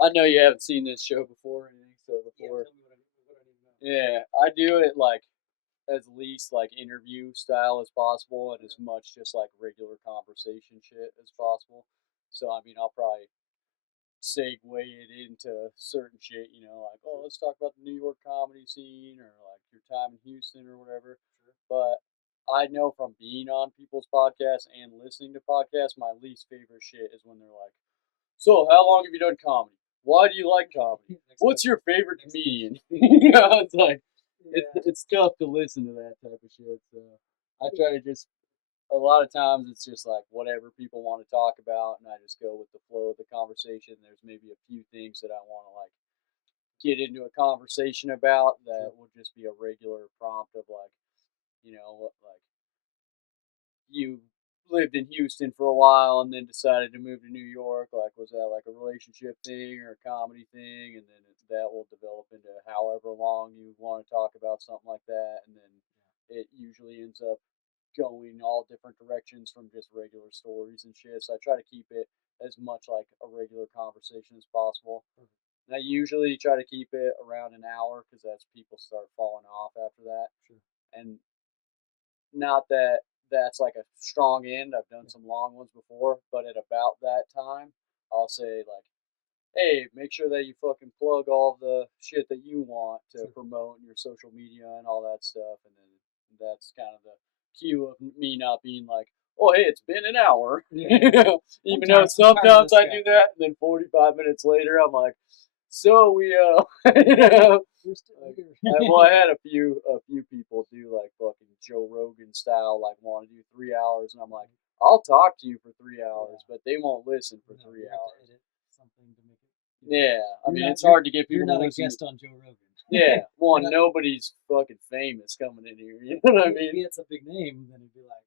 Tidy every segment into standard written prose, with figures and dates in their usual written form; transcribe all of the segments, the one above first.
I know you haven't seen this show before or anything, so Yeah, before. tell me what I need to know. Yeah, I do it like as least like interview style as possible and as Okay. much just like regular conversation shit as Sure. possible. So I mean, I'll probably segue it into certain shit, like, oh, Sure. let's talk about the New York comedy scene or like your time in Houston or whatever. Sure. But I know from being on people's podcasts and listening to podcasts, my least favorite shit is when they're like, so how long have you done comedy? Why do you like comedy? Next What's question. your favorite Next question. comedian? It's like Yeah. it's tough to listen to that type of shit. So I try to just a lot of times it's just like whatever people want to talk about, and I just go with the flow of the conversation. There's maybe a few things that I want to like get into a conversation about that Sure. will just be a regular prompt of like, like you lived in Houston for a while and then decided to move to New York. Like, was that like a relationship thing or a comedy thing? And then that will develop into however long you want to talk about something like that. And then it usually ends up going all different directions from just regular stories and shit. So I try to keep it as much like a regular conversation as possible. Perfect. And I usually try to keep it around an hour because that's people start falling off after that. Sure. And not that that's like a strong end. I've done Yeah. some long ones before, but at about that time, I'll say like, "Hey, make sure that you fucking plug all the shit that you want to Sure. promote in your social media and all that stuff." And then that's kind of the cue of me not being like, "Oh, hey, it's been an hour," Yeah. even though I'm tired of sometimes this I guy. do that, and then 45 minutes later, I'm like, "So we We're still like, here. I had a few people do like fucking Joe Rogan style, like want to do 3 hours, and I'm like, I'll talk to you for three Yeah. hours, but they won't listen for No, three you have to hours. edit something to make it. Yeah, I You're mean not. it's hard to get You're people to not a listen. guest on Joe Rogan. Yeah, You're one, not. nobody's fucking famous coming in here. You know what I If mean? he had some big name, then it'd be like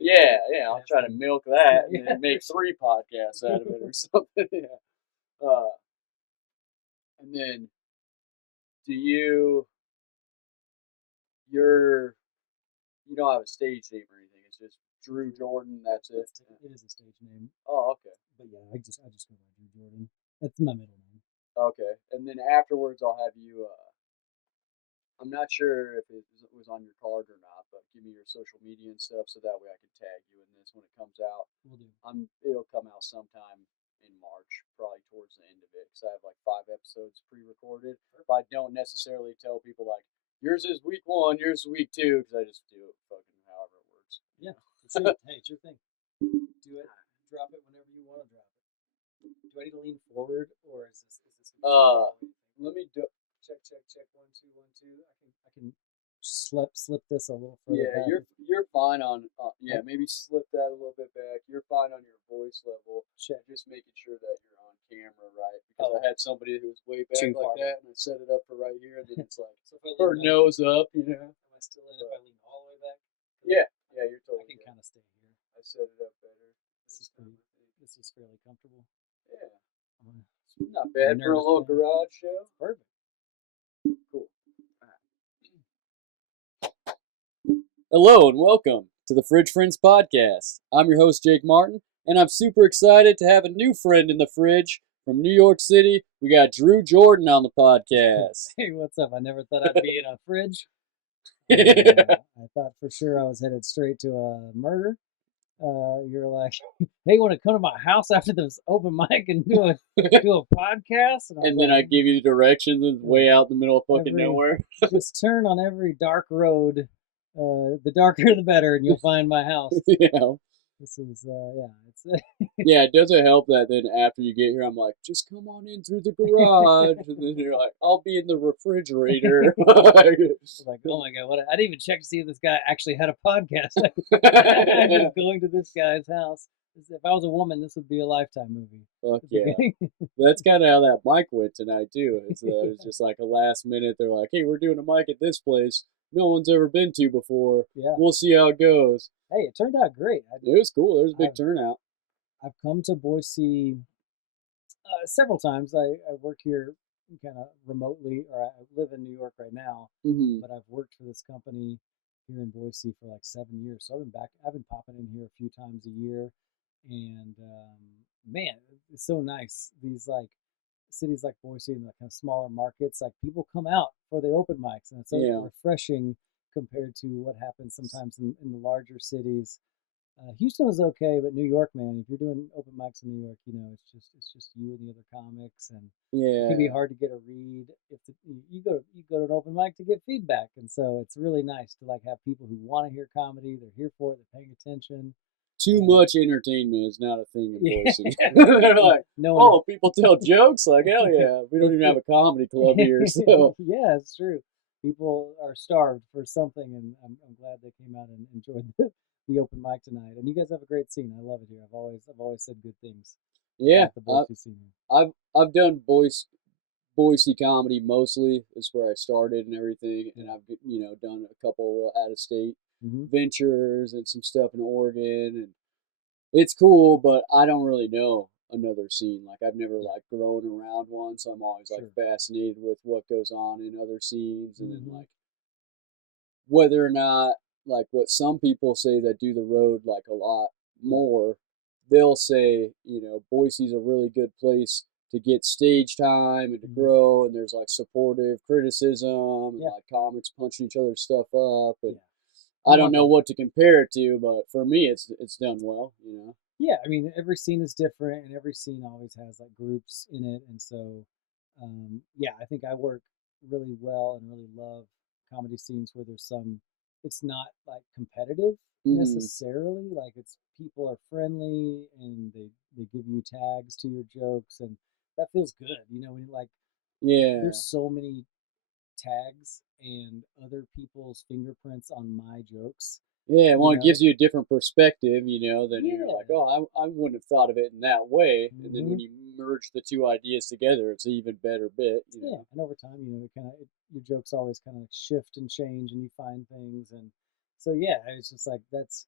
maybe Yeah, yeah. could I'll have try to some. milk Yeah, that and yeah, then for make sure. 3 podcasts out of it or something. Yeah. Uh, and then do you're you don't have a stage name or anything. It's just Drew Drew. Jordan. That's it. Yeah. It is a stage name, Oh, okay. but yeah, I just go by Drew Jordan. That's my middle name. Okay. And then afterwards, I'll have you. I'm not sure if it was on your card or not, but give me your social media and stuff so that way I can tag you in this when it comes out. We'll do. It'll come out sometime in March, probably towards the end of it, because I have like 5 episodes pre-recorded. But I don't necessarily tell people like yours is week one, yours is week two, because I just do it fucking however it works. Yeah, it's your, hey, it's your thing. Do it. Drop it whenever you want to drop it. Do I need to lean forward, or is this gonna be too uh, far away? let me do. Check 1 2 1 2. I can slip this a little further Yeah, back. you're fine on. Yeah, Oh, maybe slip that a little bit back. You're fine on your voice level. check. Just making sure that you're on camera right. Because I Oh, had somebody who was way back too like far back. that, and I set it up for right here, and then it's like So if I her lean back, nose up, am I still in if But I lean all the way back? Because yeah, yeah, you're I totally can good. kind of stay here. I set it up better This this is time, pretty. I think. This is fairly comfortable. Yeah, I'm not a bad for a nervous little guy. garage show. Perfect. Cool. Hello and welcome to the Fridge Friends podcast. I'm your host, Jake Martin, and I'm super excited to have a new friend in the fridge from New York City. We got Drew Jordan on the podcast. Hey, what's up? I never thought I'd be in a fridge. Yeah. I thought for sure I was headed straight to a murder. You're like, hey, want to come to my house after this open mic and do a podcast? And I was And then I like, give you the directions and it's way out in the middle of fucking every nowhere. just turn on every dark road. The darker the better, and you'll find my house. Yeah. This is yeah, it's Yeah, it doesn't help that then after you get here, I'm like, just come on in through the garage. And then you're like, I'll be in the refrigerator. like, oh my god, what? I didn't even check to see if this guy actually had a podcast. I'm just going to this guy's house. If I was a woman, this would be a Lifetime movie. Fuck At the yeah. beginning. That's kind of how that mic went tonight, too. It was just like a last minute. They're like, hey, we're doing a mic at this place no one's ever been to before. Yeah. We'll see how it goes. Hey, it turned out great. It was cool. There was a big I've turnout. I've come to Boise several times. I work here kind of remotely, or I live in New York right now, Hmm. but I've worked for this company here in Boise for like 7 years. So I've been back. I've been popping in here a few times a year, and man, it's so nice. These like cities like Boise and the kind of smaller markets, like people come out for the open mics, and it's so Yeah. refreshing compared to what happens sometimes in the larger cities. Houston is okay, but New York, man, if you're doing open mics in New York, it's just you and the other comics, and it can be Yeah. hard to get a read if you go to an open mic to get feedback, and so it's really nice to like have people who want to hear comedy, they're here for it, they're paying attention. Too much entertainment is not a thing in Yeah, Boise. They're like, no one. oh, people tell jokes? Like, hell yeah. We don't even have a comedy club here, so. Yeah, it's true. People are starved for something, and I'm glad they came out and enjoyed the open mic tonight. And you guys have a great scene. I love it here. I've always said good things Yeah, about the Boise scene I've done Boise comedy mostly. Is where I started and everything, here. and I've done a couple out of state Hmm. ventures and some stuff in Oregon, and it's cool, but I don't really know another scene. Like I've never Yeah, like grown around one, so I'm always like sure. fascinated with what goes on in other scenes, and then Hmm. like whether or not like what some people say that do the road like a lot Yeah. more, they'll say Boise's a really good place to get stage time and to Hmm. grow, and there's like supportive criticism and Yeah. like comics punching each other's stuff up, and Yeah. I You don't want know that. what to compare it to, but for me it's done well. Yeah, I mean, every scene is different, and every scene always has like groups in it, and so yeah, I think I work really well and really love comedy scenes where there's some. It's not like competitive Hmm. necessarily, like it's people are friendly and they give you tags to your jokes, and that feels good. When like there's Yeah. so many tags and other people's fingerprints on my jokes. Yeah, You well, it know, gives you a different perspective, then you're yeah. like, oh, I wouldn't have thought of it in that way. And then Hmm. when you merge the two ideas together, it's an even better bit. Yeah, and over time, your jokes always kind of shift and change, and you find things, and so yeah, it's just like that's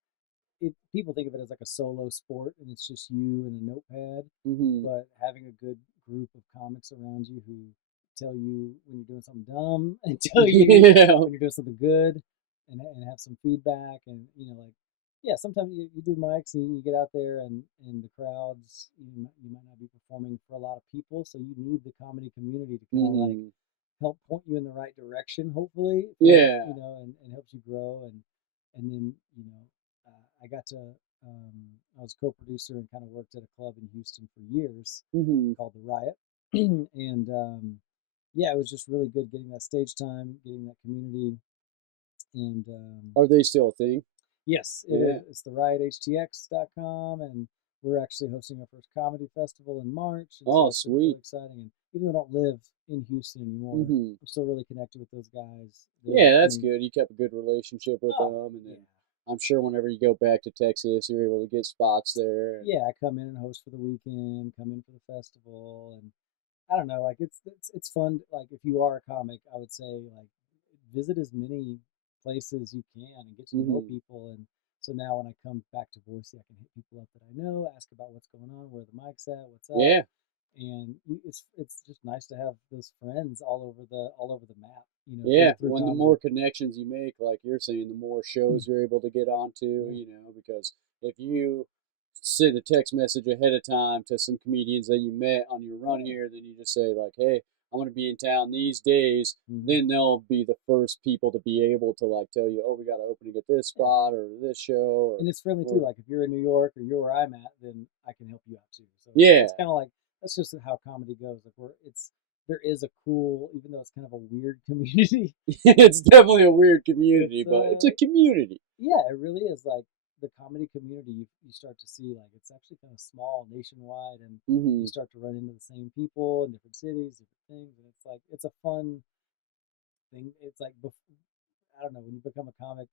it. People think of it as like a solo sport, and it's just you and a notepad. Hmm. But having a good group of comics around you who tell you when you're doing something dumb and tell you Yeah. when you're doing something good, and have some feedback, and like yeah, sometimes you do mics and you get out there and the crowds you might not be performing for a lot of people, so you need the comedy community to kind of like Hmm. help point you in the right direction, hopefully, for Yeah. and helps you grow, and then I got to I was co-producer and kind of worked at a club in Houston for years Hmm. called the Riot, and yeah, it was just really good getting that stage time, getting that community, and Are they still a thing? yes, it Yeah. is. It's the riothtx.com, and we're actually hosting our first comedy festival in March, and so Oh, that's been really sweet. exciting. And even though I don't live in Houston anymore, Hmm. I'm still really connected with those guys. Yeah, I that's mean, good. You kept a good relationship with oh them, and yeah, then I'm sure whenever you go back to Texas, you're able to get spots there. And yeah. I come in and host for the weekend, come in for the festival, and I don't know, like it's fun. Like if you are a comic, I would say like visit as many places you can and get to know hmm people. And so now when I come back to Boise, I can hit people up that I know, ask about what's going on, where the mic's at, what's up, Yeah. and it's just nice to have those friends all over the map. Yeah, Through when the comedy. more connections you make, like you're saying, the more shows you're able to get Yeah, onto, because if you send a text message ahead of time to some comedians that you met on your run yeah. here, then you just say, like, hey, I'm going to be in town these days, Hmm. then they'll be the first people to be able to, like, tell you, oh, we got an opening at this Yeah. spot or this show, And it's friendly too. or, Like if you're in New York or you're where I'm at, then I can help you out too. So yeah, it's kind of like that's just how comedy goes. Like there is a cool, even though it's kind of a weird community. it's definitely a weird It's community, but it's a community. yeah, it really is like the comedy community. You start to see like it's actually kind of small nationwide, and you Hmm. start to run into the same people in different cities, different things, and it's like it's a fun thing. It's like I don't know, when you become a comic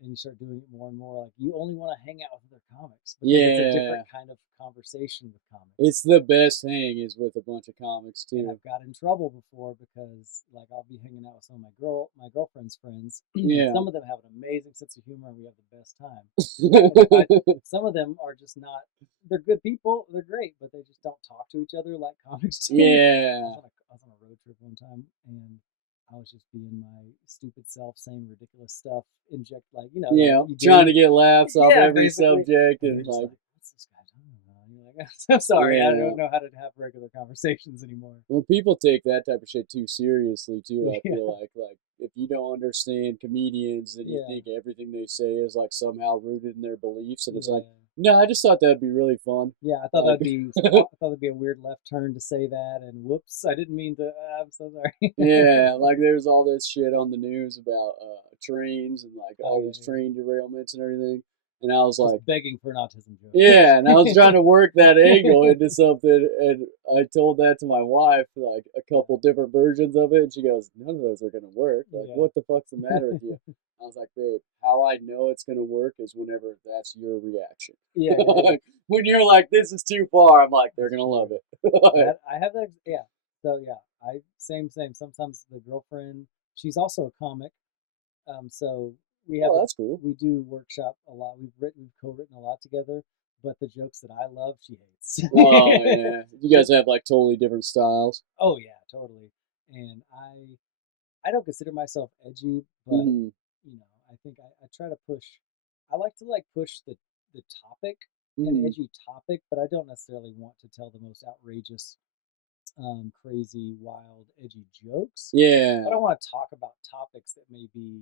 and you start doing it more and more, like you only want to hang out with other comics because it's a different Yeah. kind of conversation with comics. It's the best hang is with a bunch of comics And too. I've got in trouble before because like I'll be hanging out with some of my girlfriend's friends, and Yeah. some of them have an amazing sense of humor, and we have the best time. And some of them are just not. They're good people. They're great, but they just don't talk to each other like comics do. Yeah. I was on a road trip one time, and I was just being my stupid self, saying ridiculous stuff, inject like Yeah. you Trying to do. get laughs off Yeah, every basically. subject And they're and just like like, "What's this guy talking about?" Like, I'm sorry, I Yeah. don't know how to have regular conversations anymore. Well, people take that type of shit too seriously too. I Yeah, feel like if you don't understand comedians, then you yeah, think everything they say is like somehow rooted in their beliefs, and it's like, yeah. no, I just thought that'd be really fun. Yeah, I thought Like, that'd be a weird left turn to say that, and whoops, I didn't mean to. I'm so sorry. yeah, like there's all this shit on the news about trains and like Oh all yeah, these yeah. train derailments and everything, and I was Just like, begging for an autism joke. yeah, and I was trying to work that angle into something, and I told that to my wife, like a Yeah, couple different versions of it, and she goes, "None of those are gonna work. Like, yeah, what the fuck's the matter with you?" I was like, "Babe, how I know it's gonna work is whenever that's your reaction. yeah, yeah, yeah. Like, when you're like, this is too far, I'm like, they're That's gonna love true. it." I have that. Yeah. So yeah, I same. Sometimes the girlfriend, she's also a comic. So we have Oh, a that's cool. we do workshop a lot. We've co-written a lot together. But the jokes that I love, she Oh hates. yeah, you She, guys have like totally different styles. oh yeah, totally. And I don't consider myself edgy, but Hmm. I think I try to push. I like to like push the topic, an Hmm. edgy topic, but I don't necessarily want to tell the most outrageous, crazy, wild, edgy jokes. But I Yeah, want to talk about topics that may be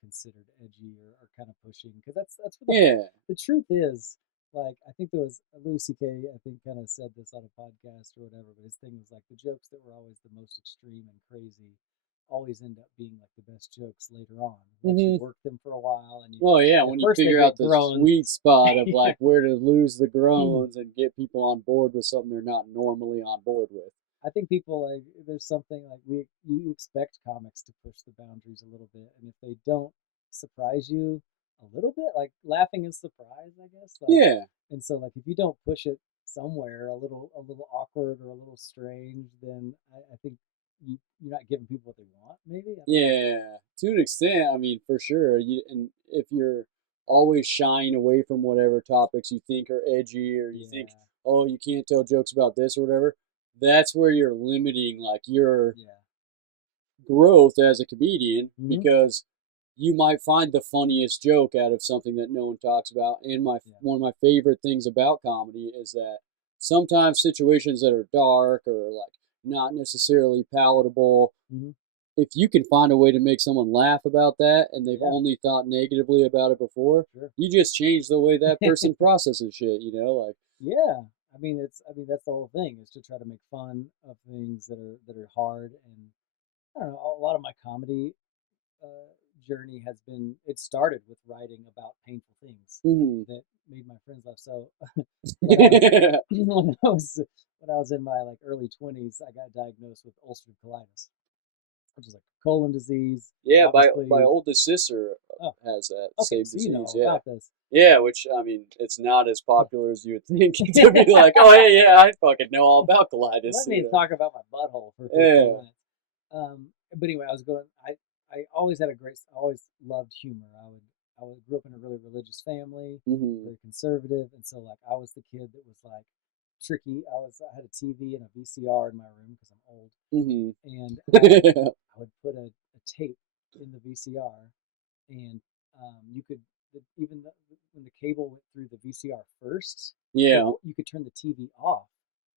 considered edgy or kind of pushing, because that's what yeah. the truth is. Like I think there was Louis C.K. I think kind of said this on a podcast or whatever, but his thing was like the jokes that were always the most extreme and crazy always end up being like the best jokes later on. Once you Hmm. work them for a while and you Oh yeah, at when you first they figure out get the groans. sweet spot of Yeah. like where to lose the groans and get people on board with something they're not normally on board with. I think people like there's something like you expect comics to push the boundaries a little bit, and if they don't surprise you a little bit, like laughing is surprise, I guess. Like, Yeah, and so like if you don't push it somewhere a little awkward or a little strange, then I think you're not giving people what they want. Maybe I don't know. yeah. To an extent, I mean, for sure. And if you're always shying away from whatever topics you think are edgy, or you think, Yeah, oh, you can't tell jokes about this or whatever, that's where you're limiting like your yeah. growth as a comedian Hmm. because you might find the funniest joke out of something that no one talks about. And my Yeah, one of my favorite things about comedy is that sometimes situations that are dark or like not necessarily palatable, hmm, if you can find a way to make someone laugh about that and they've yeah, only thought negatively about it before, sure. you just change the way that person processes shit, like Yeah, I mean that's the whole thing is to try to make fun of things that are hard. And I don't know, a lot of my comedy uh, journey has been, it started with writing about painful things mhm. that made my friends laugh. So when I was when I was in my like early 20s, I got diagnosed with ulcerative colitis, which is like colon disease. Yeah, my Obviously, oldest sister oh, has that okay, same so you know disease. all Yeah. about this. Yeah, which I mean, it's not as Yeah. popular as you would think to be like, oh hey, yeah, I fucking know all about Let colitis. me talk about my butthole for 15 Yeah. minutes. But anyway, I was going. I always had a great. I always loved humor. I grew up in a really religious family, Mhm. very conservative, and so like I was the kid that was like tricky. I had a TV and a VCR in my room because I'm old, Mhm. and Yeah. I would put a tape in the VCR, and you could even when the cable went through the VCR first, Yeah. you could turn the TV off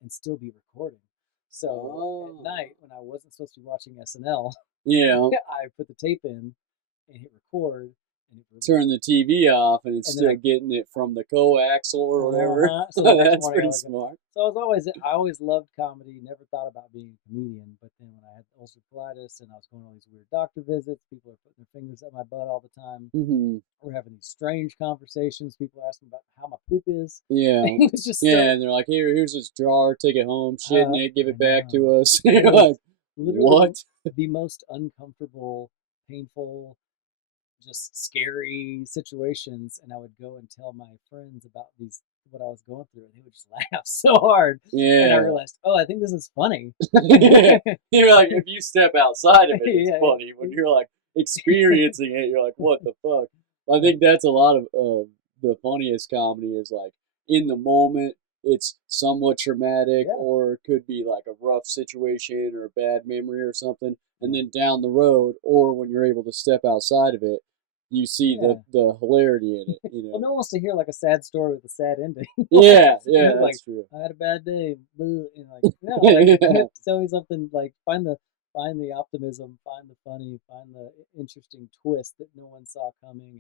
and still be recording. So at Oh. night when I wasn't supposed to be watching SNL, Yeah. I put the tape in and hit record, and it would, Turn the TV off and it's and then still getting it from the coaxial or whatever. so the next That's morning I pretty would go. smart. So I always loved comedy. Never thought about being a comedian. But then when I had ulcerative colitis and I was going to all these weird doctor visits, people are putting their fingers up my butt all the time. Mhm. We're having these strange conversations. People asking about how my poop is. Yeah. It was just Yeah, so. and they're like, here's this jar, take it home, shit in it, give I it back to know. us. It You're like, was literally what? the most uncomfortable, painful, just scary situations. And I would go and tell my friends about these what I was going through, and they would just laugh so hard. And I Yeah. realized, oh, I think this is funny. You're like, if you step outside of it, it's Yeah, funny. When you're like experiencing it, you're like, what the fuck? I think that's a lot of the funniest comedy is like in the moment, it's somewhat traumatic yeah, or it could be like a rough situation or a bad memory or something. And yeah, then down the road, or when you're able to step outside of it, you see Yeah. the hilarity in it. You Well, know. no one wants to hear like a sad story with a sad ending. Yeah, You yeah, know, like that's true. I had a bad day, boo, and like no, like Yeah, tell me something like find the optimism, find the funny, find the interesting twist that no one saw coming,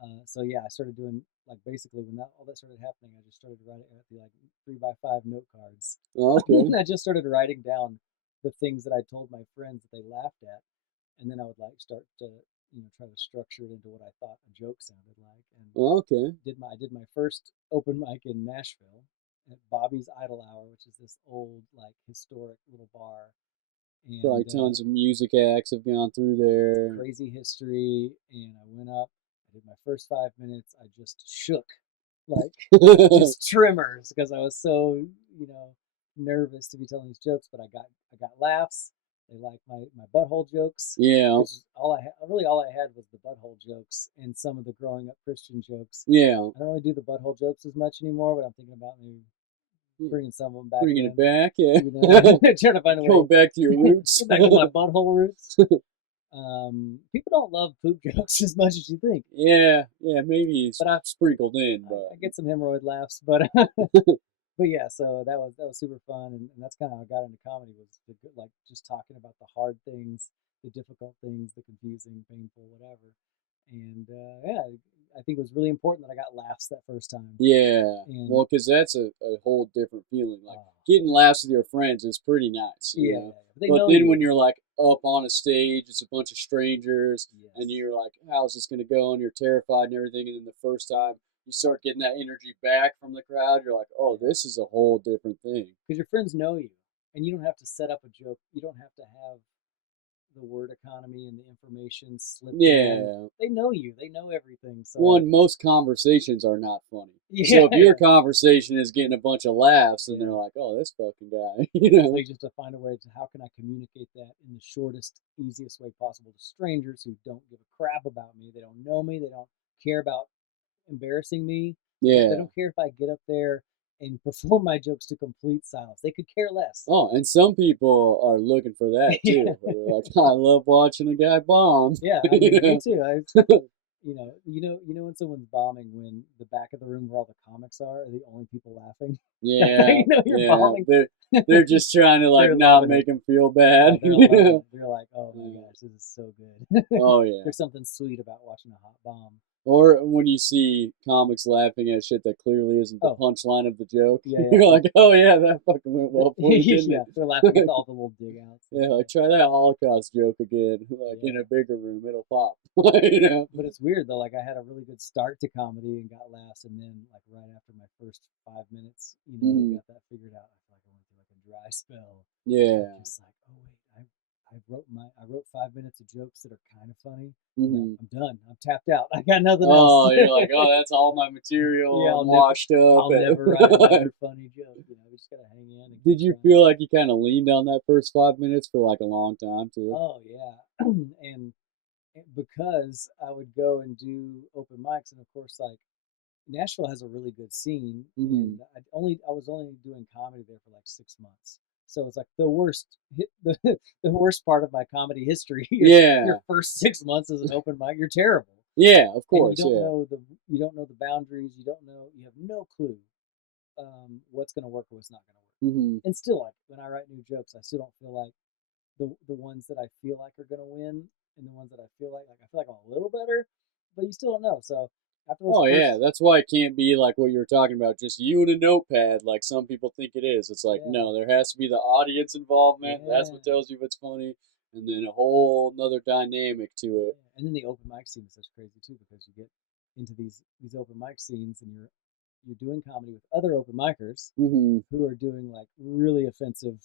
and so yeah, I started doing like basically when all that started happening, I just started writing at the like 3x5 note cards. okay. I just started writing down the things that I told my friends that they laughed at, and then I would like start to try to structure it into what I thought a joke sounded like, and Okay. I did my first open mic in Nashville at Bobby's Idle Hour, which is this old like historic little bar, Probably and tons of music acts have gone through it's there. crazy history. And I went up, I did my first 5 minutes, I just shook like just tremors because I was so nervous to be telling these jokes, but I got laughs. They liked my butthole jokes, Yeah, which is all I had was the butthole jokes and some of the growing up Christian jokes. yeah. I don't really do the butthole jokes as much anymore, but I'm thinking about maybe Yeah. bringing some of them back Bringing it in. back, yeah. Trying to find a way Going back to your roots. get back to my butthole roots. People don't love poop jokes as much as you think, Yeah, yeah, maybe it's but sprinkled in, I get some hemorrhoid laughs, but but but yeah, so that was super fun, and that's kind of how I got into comedy was like just talking about the hard things, the difficult things, the confusing, painful, whatever. And yeah, I think it was really important that I got laughs that first time. yeah. And Well, because that's a whole different feeling. Like oh, getting laughs with your friends is pretty nice, yeah, yeah, yeah. But they But know then you. when you're like up on a stage, it's a bunch of strangers, and Yes. you're like, "How's this gonna go?" And you're terrified and everything. And then the first time you start getting that energy back from the crowd, you're like, "Oh, Yeah. this is a whole different thing." Because your friends know you, and you don't have to set up a joke. You don't have to have the word economy and the information slipped in. Yeah. They know you. They know everything. So like, One, most conversations are not funny. yeah, So if your yeah, conversation is getting a bunch of laughs, then they're yeah. like, "Oh, this fucking guy," So you just have to find a way to how can I communicate that in the shortest, easiest way possible to strangers who don't give a crap about me. They don't know me. They don't care about embarrassing me. They Yeah. don't care if I get up there and perform my jokes to complete silence. They could care less. Oh, and some people are looking for that Yeah, too. Where they're like, "I love watching a guy bomb." yeah. I you mean, me know? too. When someone's bombing when the back of the room where all the comics are the only people laughing. Yeah, You're yeah. bombing. They're just trying to like They're not loving it. make him feel bad. Oh, they're loving it. They're like, oh my Yeah. gosh, this is so good. Oh yeah. There's something sweet about watching a hot bomb. Or when you see comics laughing at shit that clearly isn't the Oh, punchline of the joke, yeah, yeah. you're like, "Oh yeah, that fucking went well for you, didn't Yeah, they're laughing at it?" all the little dig outs and Yeah, like stuff. try that Holocaust joke again, like in a Yeah. bigger room, it'll pop. you know? But it's weird though. Like I had a really good start to comedy and got laughs, and then like right after my first 5 minutes, Mhm. got that figured out. I feel like I went through like a dry spell of Yeah. just like, oh wait, I wrote 5 minutes of jokes that are kind of funny. Mhm. I'm done. I'm tapped out. I got nothing else. Oh, you're like, "Oh, that's all my material. Yeah, I'm washed up." I'll never write another funny joke. We just gotta hang in and keep Did you trying. feel like you kind of leaned on that first 5 minutes for like a long time too? Oh yeah, and because I would go and do open mics, and of course, like Nashville has a really good scene, Mhm. and I was only doing comedy there for like 6 months, so it's like the worst the worst part of my comedy history. Your Yeah. first 6 months as an open mic, you're terrible, Yeah, of and you course, don't yeah. know the boundaries. You have no clue what's going to work or what's not going to work. Mhm. And still, like when I write new jokes, I still don't feel like the ones that I feel like are going to win and the ones that I feel like I feel like I'm a little better, but you still don't know. So after those Oh yeah, first, that's why it can't be like what you were talking about, just you and a notepad like some people think it is. It's like, yeah, no, there has to be the audience involvement. That's yeah, what tells you if it's funny, and then a whole another dynamic to yeah, it. and then the open mic scene is such crazy too because you get into these open mic scenes and you're doing comedy with other open micers Mhm. who are doing like really offensive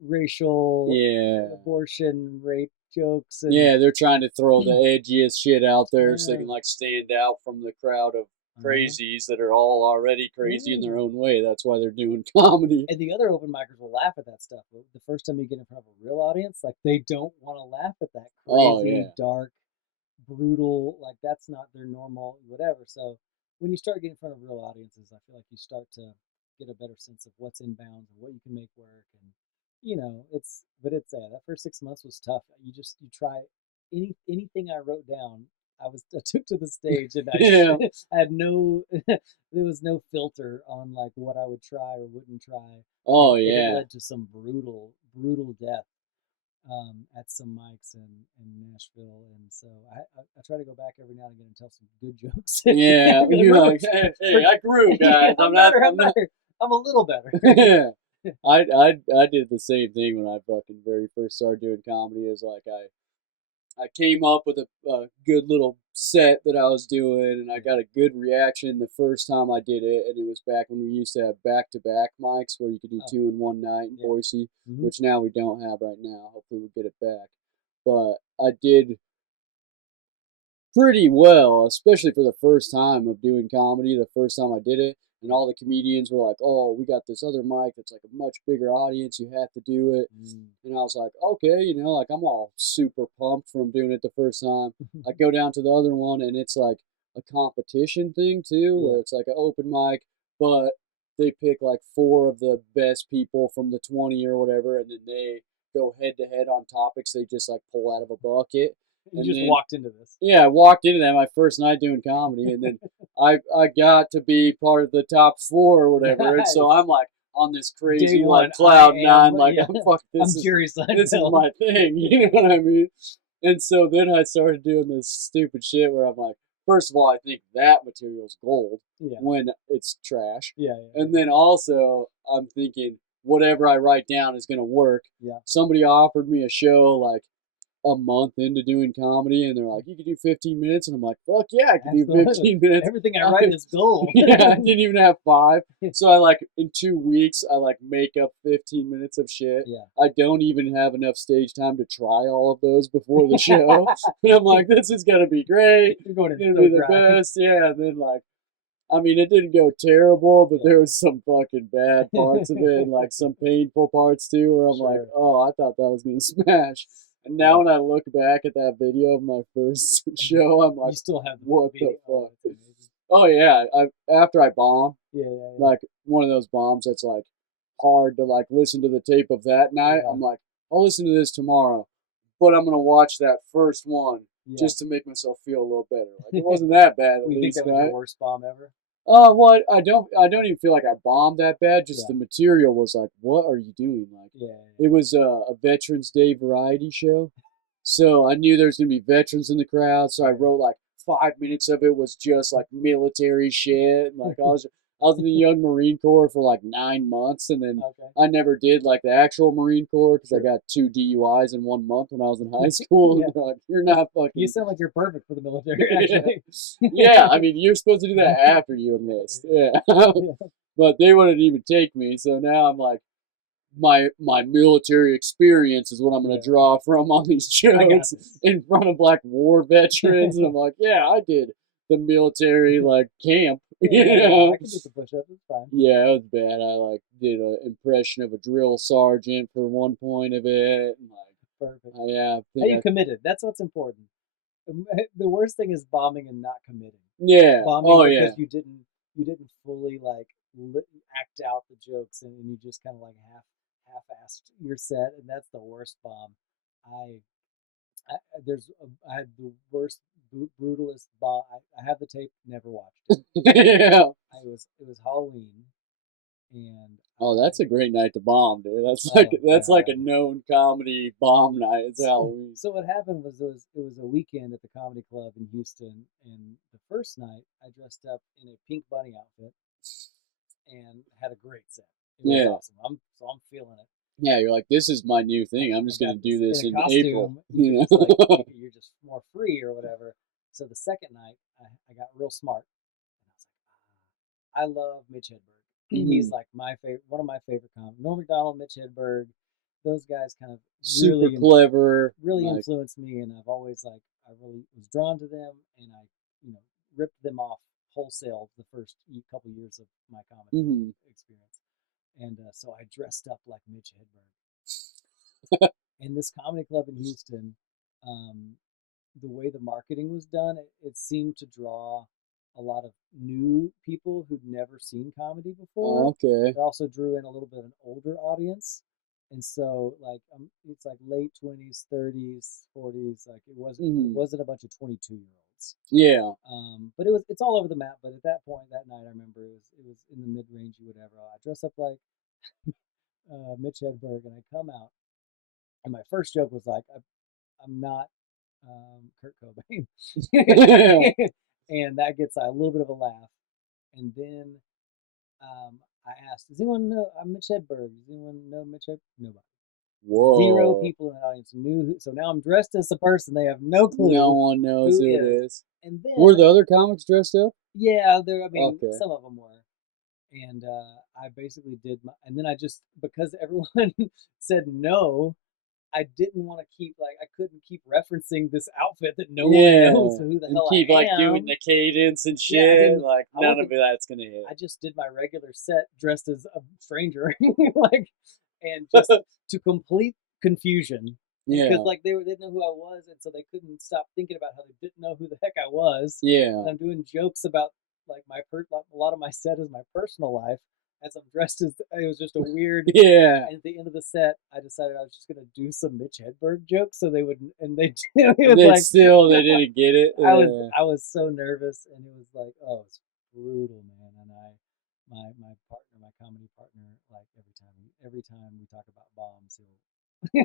racial Yeah. abortion rape jokes and Yeah, they're trying to throw the edgiest shit out there so they yeah, can like stand out from the crowd of uh-huh, crazies that are all already crazy in their yeah. own way. That's why they're doing comedy. And the other open micers will laugh at that stuff. But the first time you get in front of a real audience, like they don't want to laugh at that Oh crazy, yeah. dark, brutal, like that's not their normal, whatever. So when you start getting in front of real audiences, I feel like you start to get a better sense of what's in bounds and what you can make work. And but it's that first 6 months was tough. You try anything I wrote down. I took to the stage and Yeah. I had no there was no filter on like what I would try or wouldn't try, Oh and it yeah. led to some brutal death at some mics in Nashville, and so I try to go back every now and again and tell some good jokes. Yeah. Be like, You're "Remember, like, hey, I grew, yeah, guys. I'm not. I'm I'm not. better. I'm a little better." Yeah. I did the same thing when I fucking very first started doing comedy. Is like I came up with a good little set that I was doing, and I got a good reaction the first time I did it. And it was back when we used to have back-to-back mics where you could do Oh, two in one night in yeah. Boise, Hmm. which now we don't have right now. Hopefully, we'll get it back. But I did pretty well, especially for the first time of doing comedy. The first time I did it, and all the comedians were like, "Oh, we got this other mic that's like a much bigger audience. You have to do it." Mm. And I was like, "Okay, like I'm all super pumped from doing it the first time." I go down to the other one, and it's like a competition thing too, Yeah. where it's like an open mic, but they pick like four of the best people from the 20 or whatever, and then they go head to head on topics they just like pull out of a bucket. You And just then walked into this. yeah, I walked into that my first night doing comedy, and then I got to be part of the top four or whatever, and so Nice. I'm like on this Day crazy like one, I cloud am. nine, like Yeah, I'm fuck I'm Jerry this is Seinfeld. my thing, you know what I mean? And so then I started doing this stupid shit where I'm like, first of all, I think that material's gold Yeah, when it's trash, yeah, and yeah, then also I'm thinking whatever I write down is gonna work. yeah. Somebody offered me a show like a month into doing comedy, and they're like, "You could do 15 minutes," and I'm like, "Fuck yeah, I could do Absolutely. 15 minutes." Everything I write is gold. Yeah, I didn't even have five. So I like in 2 weeks, I like make up 15 minutes of shit. Yeah. I don't even have enough stage time to try all of those before the show. And I'm like, this is gonna be great. You're going It's in gonna so be the dry. best. Yeah, and then like I mean, it didn't go terrible, but Yeah. there was some fucking bad parts of it, and like some painful parts too, where I'm like, Sure. oh, I thought that was gonna smash. And now Yeah. when I look back at that video of my first show, I'm You like, still have the what the video. Oh, fuck? that's amazing. Oh yeah, after I bomb, Yeah, yeah, like one of those bombs that's like hard to like listen to the tape of that night. yeah. I'm like, I'll listen to this tomorrow, but I'm gonna watch that first one Yeah. just to make myself feel a little better. Like it Yeah. wasn't that bad at Well, you think least, that was your right? worst bomb ever? What I don't even feel like I bombed that bad. Just Yeah. the material was like, what are you doing? Like, Yeah. it was a Veterans Day variety show, so I knew there was gonna be veterans in the crowd. So I Right. wrote like 5 minutes of it was just like military shit. And, like I was in the Young Marine Corps for like 9 months, and then Okay. I never did like the actual Marine Corps because I Sure. got 2 DUIs in 1 month when I was in high school. Yeah. And they're like, you're not You fucking sound like you're perfect for the military, yeah. actually. Yeah, I mean, you're supposed to do that after you enlist. Yeah. Yeah. But they wouldn't even take me. So now I'm like, my military experience is what I'm going Yeah. to draw from on these I got jokes this. in front of like war veterans. And I'm like, yeah, I did the military like camp. Yeah, You yeah, yeah. I know? can do some push-ups. It's fine. Yeah, it was bad. I like did an impression of a drill sergeant for one point of it. And like, Perfect. yeah, I Hey, think you committed. That's what's important. The worst thing is bombing and not committing. yeah. Bombing Oh yeah. because you didn't fully like act out the jokes, and you just kind of like half-assed your set, and that's the worst bomb. I, I had the worst brutalist bomb. I have the tape, never watched it. Yeah. It was Halloween, and Oh, that's a great night to bomb, dude. oh That's like a god. known comedy bomb night. It's Halloween. So what happened was it was a weekend at the comedy club in Houston, and the first night I dressed up in a pink bunny outfit and had a great set. It was Yeah. awesome. I'm feeling it. Yeah, you're like, this is my new thing. I'm I just gonna got do this in this a in April. costume. You're You just like know? you're just more free or whatever. So the second night I got real smart, and I was like, I love Mitch Hedberg. He's Mhm. like my favorite, one of my favorite comics. Norm Macdonald, Mitch Hedberg, those guys kind of Super clever. really Like, influenced me, and I've always like I really was drawn to them, and I ripped them off wholesale the first couple years of my comedy mhm. experience, and so I dressed up like Mitch Hedberg in this comedy club in Houston. Um, the way the marketing was done, it seemed to draw a lot of new people who'd never seen comedy before. Okay. It also drew in a little bit of an older audience. And so like it's like late 20s, 30s, 40s. Like it Mhm. wasn't a bunch of 22-year-olds. months. Yeah. But it's all over the map. But at that point that night, I remember it was in the mid range or whatever. I dress up like Mitch Hedberg, and I come out, and my first joke was like, I'm not Kurt Cobain, and that gets a little bit of a laugh. And then I asked, "Does anyone know I'm Mitch Hedberg? Does anyone know Mitch Hedberg?" Nobody. Zero Whoa. people in the audience knew. So now I'm dressed as a person. They have no clue No one knows who who it is. is. And Were then, the other comics dressed up? yeah, there. I mean, Okay. some of them were. And I basically did my. And then I just because everyone said no, I didn't want to keep I couldn't keep referencing this outfit that no one knows who the And hell keep I like am. doing the cadence and Yeah, I shit. didn't. Like I none of wasn't. that's gonna hit. I just did my regular set dressed as a stranger, like, and just to complete confusion. Because Yeah. like they didn't know who I was, and so they couldn't stop thinking about how they didn't know who the heck I was. Yeah. And I'm doing jokes about like a lot of my set is my personal life, as I'm dressed as it was just a weird. Yeah. And at the end of the set, I decided I was just gonna do some Mitch Hedberg jokes, so they would, and they it And was then like still they didn't get it. I was so nervous, and it was like, oh, it's brutal, man. And my partner, my comedy partner, like every time we talk about bombs, he'll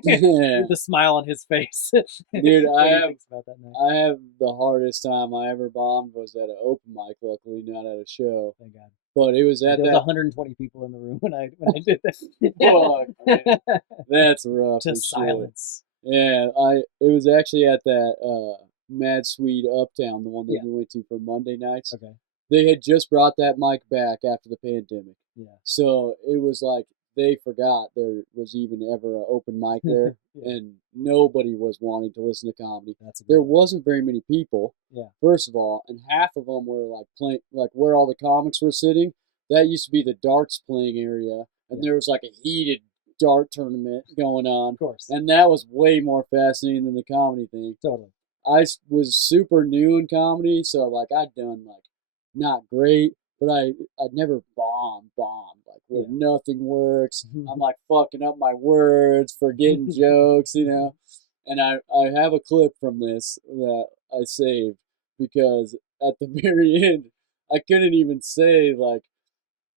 Yeah. with a smile on his face Dude, when he thinks about that night. I have the hardest time I ever bombed was at an open mic, luckily not at a show. Thank God. But it was at There was that 120 people in the room when I did fuck, man. that. That's rough To as shit. silence. Yeah, it was actually at that Mad Swede Uptown, the one that Yeah. you went to for Monday nights. Okay. They had just brought that mic back after the pandemic. Yeah. So it was like they forgot there was even ever an open mic there, Yeah. and nobody was wanting to listen to comedy. That's a good There one. wasn't very many people, Yeah. first of all, and half of them were like playing, like where all the comics were sitting. That used to be the darts playing area, and Yeah. there was like a heated dart tournament going on, Of course. and that was way more fascinating than the comedy thing. Totally. Was super new in comedy, so like I'd done like not great, but I'd never bombed like where nothing works. I'm like fucking up my words, forgetting jokes, you know. And I have a clip from this that I saved because at the very end I couldn't even say like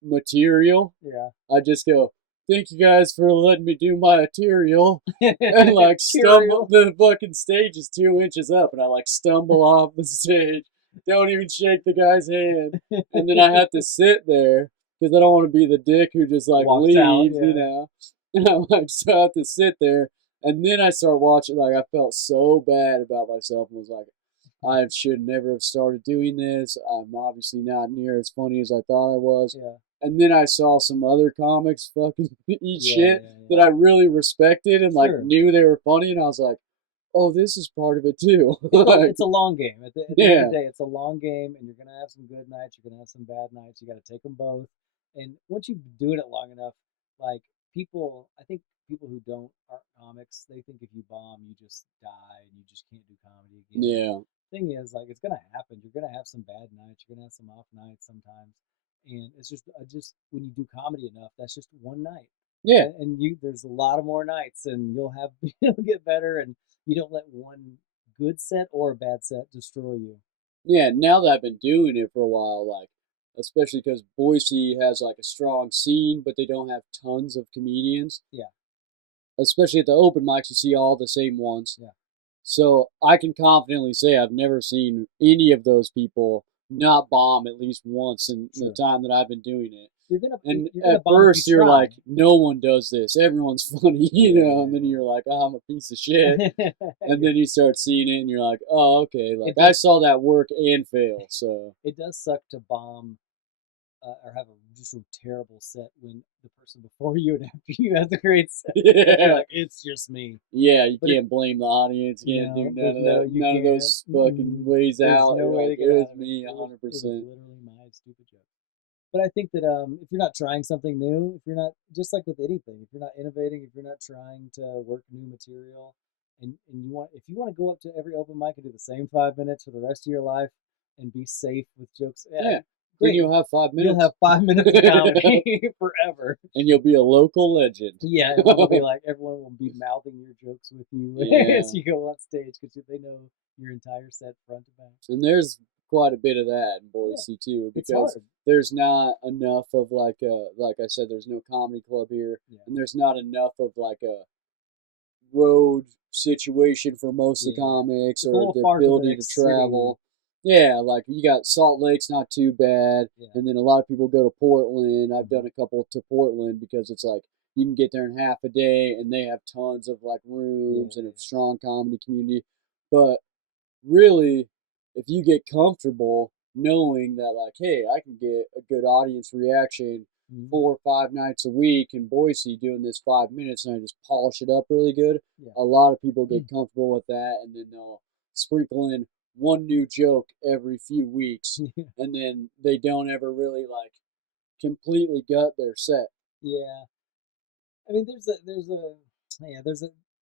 material. Yeah. I just go, thank you guys for letting me do my material. And like stumble, the fucking stage is 2 inches up, and I like stumble off the stage, don't even shake the guy's hand, and then I have to sit there because I don't want to be the dick who just like Walks leaves, out, you know. And I'm like, so I have to sit there, and then I start watching. Like I felt so bad about myself, and was like, I should never have started doing this. I'm obviously not near as funny as I thought I was. Yeah. And then I saw some other comics fucking eat shit yeah. that I really respected and like Sure. knew they were funny, and I was like, oh, this is part of it too. It's a long game. At the end Yeah. of the day, it's a long game, and you're gonna have some good nights. You're gonna have some bad nights. You got to take them both. And once you've been doing it long enough, like I think people who aren't comics, they think if you bomb, you just die and you just can't do comedy again. Yeah. Thing is, like, it's gonna happen. You're gonna have some bad nights. You're gonna have some off nights sometimes, and it's just when you do comedy enough, that's just one night. Yeah. And there's a lot of more nights, and you'll get better, and you don't let one good set or a bad set destroy you. Yeah, now that I've been doing it for a while, like, especially because Boise has like a strong scene, but they don't have tons of comedians. Yeah. Especially at the open mics, you see all the same ones. Yeah. So I can confidently say I've never seen any of those people not bomb at least once in the time that I've been doing it. You're gonna at first you're like, no one does this. Everyone's funny, you know, and then you're like, oh, I'm a piece of shit. And then you start seeing it and you're like, oh, okay, like I saw that work and fail. So it does suck to bomb or have just a terrible set when the person before you and after you has a great set. Yeah. You're like, it's just me. Yeah, you can't blame the audience. You can't do none of that. None of those fucking ways out. No way to get it out was of me, 100%. It was literally my stupid joke. But I think that if you're not trying something new, if you're not, just like with anything, if you're not innovating, if you're not trying to work new material, and if you want to go up to every open mic and do the same 5 minutes for the rest of your life and be safe with jokes, Then great. you'll have 5 minutes. You'll have 5 minutes of comedy forever. And you'll be a local legend. Yeah, everyone will be like, everyone will be mouthing your jokes with you Yeah. as you go on stage because they know your entire set front to back. And there's quite a bit of that in Boise too, It's because hard. there's not enough of like I said, there's no comedy club here, Yeah. and there's not enough of like a road situation for most of the Yeah. comics It's a or little the far from the ability to next city. travel. Yeah, like you got Salt Lake's not too bad, Yeah. and then a lot of people go to Portland. I've Mhm. done a couple to Portland because it's like you can get there in half a day, and they have tons of like rooms, and Yeah. it's strong comedy community. But really, if you get comfortable knowing that, like, hey, I can get a good audience reaction Mhm. 4 or 5 nights a week in Boise doing this 5 minutes, and I just polish it up really good, Yeah. a lot of people get comfortable with that, and then they'll sprinkle in one new joke every few weeks, and then they don't ever really like completely gut their set. Yeah. I mean,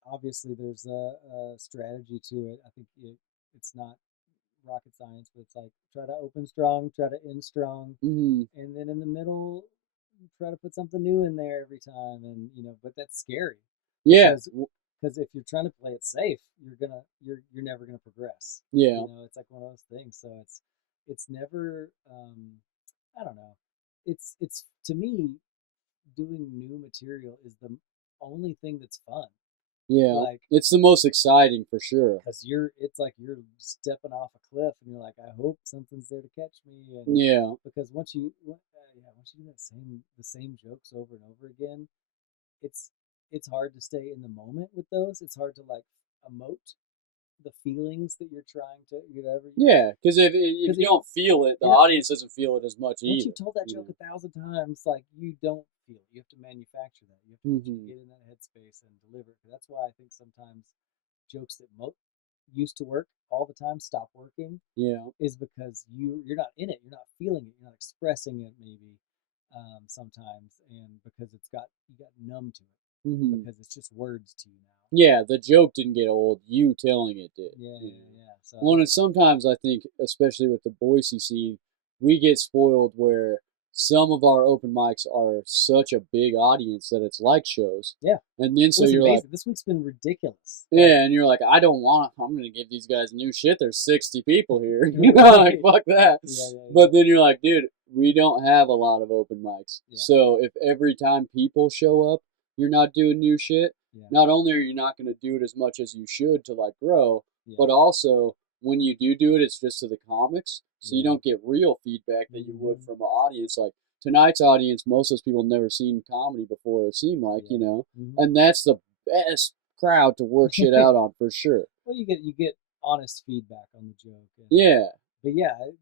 obviously there's a strategy to it. I think it's not rocket science, but it's like try to open strong, try to end strong, Mm-hmm. and then in the middle, try to put something new in there every time. And but that's scary Yeah. because if you're trying to play it safe, you're never gonna progress. Yeah. It's like one of those things. So it's never I don't know. It's to me doing new material is the only thing that's fun. Yeah. Like, it's the most exciting for sure. because it's like you're stepping off a cliff and you're like, I hope something's there to catch me. And Yeah. because once you do the same jokes over and over again, it's hard to stay in the moment with those. It's hard to like emote the feelings that you're trying to whatever. Yeah, because if you don't feel it, the audience doesn't feel it as much either. Once you've told that joke 1,000 times, like you don't feel it. You have to manufacture that. You have to get in that headspace and deliver it. That's why I think sometimes jokes that used to work all the time stop working. Yeah, is because you're not in it. You're not feeling it. You're not expressing it. Maybe sometimes, and because you got numb to it because it's just words to you now. Yeah, the joke didn't get old. You telling it did. Yeah. So, well, and sometimes I think, especially with the Boise scene, we get spoiled where some of our open mics are such a big audience that it's like shows. Yeah. And then so you're amazing. like, this week's been ridiculous. Yeah, and you're like, I'm gonna give these guys new shit. There's 60 people here. Like, fuck that. Yeah. But then you're like, dude, we don't have a lot of open mics. Yeah. So if every time people show up, you're not doing new shit, not only are you not gonna do it as much as you should to like grow, but also when you do it, it's just to the comics. So you don't get real feedback that you would from an audience. Like tonight's audience, most of those people never seen comedy before, it seemed like, and that's the best crowd to work shit out on for sure. Well, you get honest feedback on the joke. But yeah,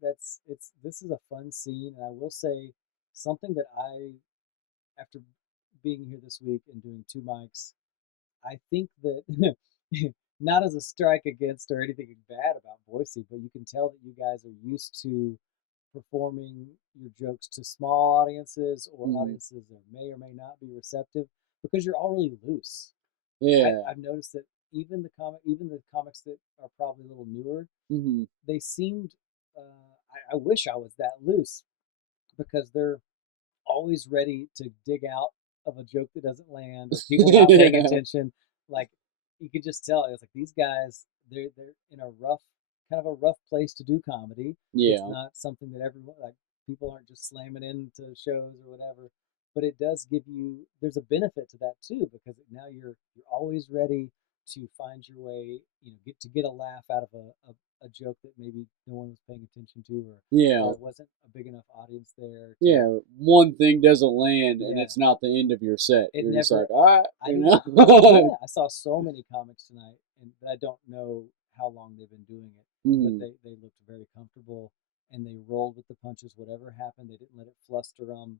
this is a fun scene, and I will say something that after being here this week and doing 2 mics, I think that not as a strike against or anything bad about Boise, but you can tell that you guys are used to performing your jokes to small audiences or audiences that may or may not be receptive because you're all really loose. Yeah, I've noticed that even the comics that are probably a little newer, they seemed. I wish I was that loose because they're always ready to dig out of a joke that doesn't land or people not paying attention. Like you could just tell it's like these guys they're in a kind of a rough place to do comedy. Yeah, it's not something that everyone like people aren't just slamming into shows or whatever. But it does give you there's a benefit to that too because now you're always ready to find your way, get a laugh out of a joke that maybe no one was paying attention to, or it wasn't a big enough audience there. One thing doesn't land, and it's not the end of your set. You're just like, all right, I saw so many comics tonight, and I don't know how long they've been doing it, but they looked very comfortable, and they rolled with the punches. Whatever happened, they didn't let it fluster them.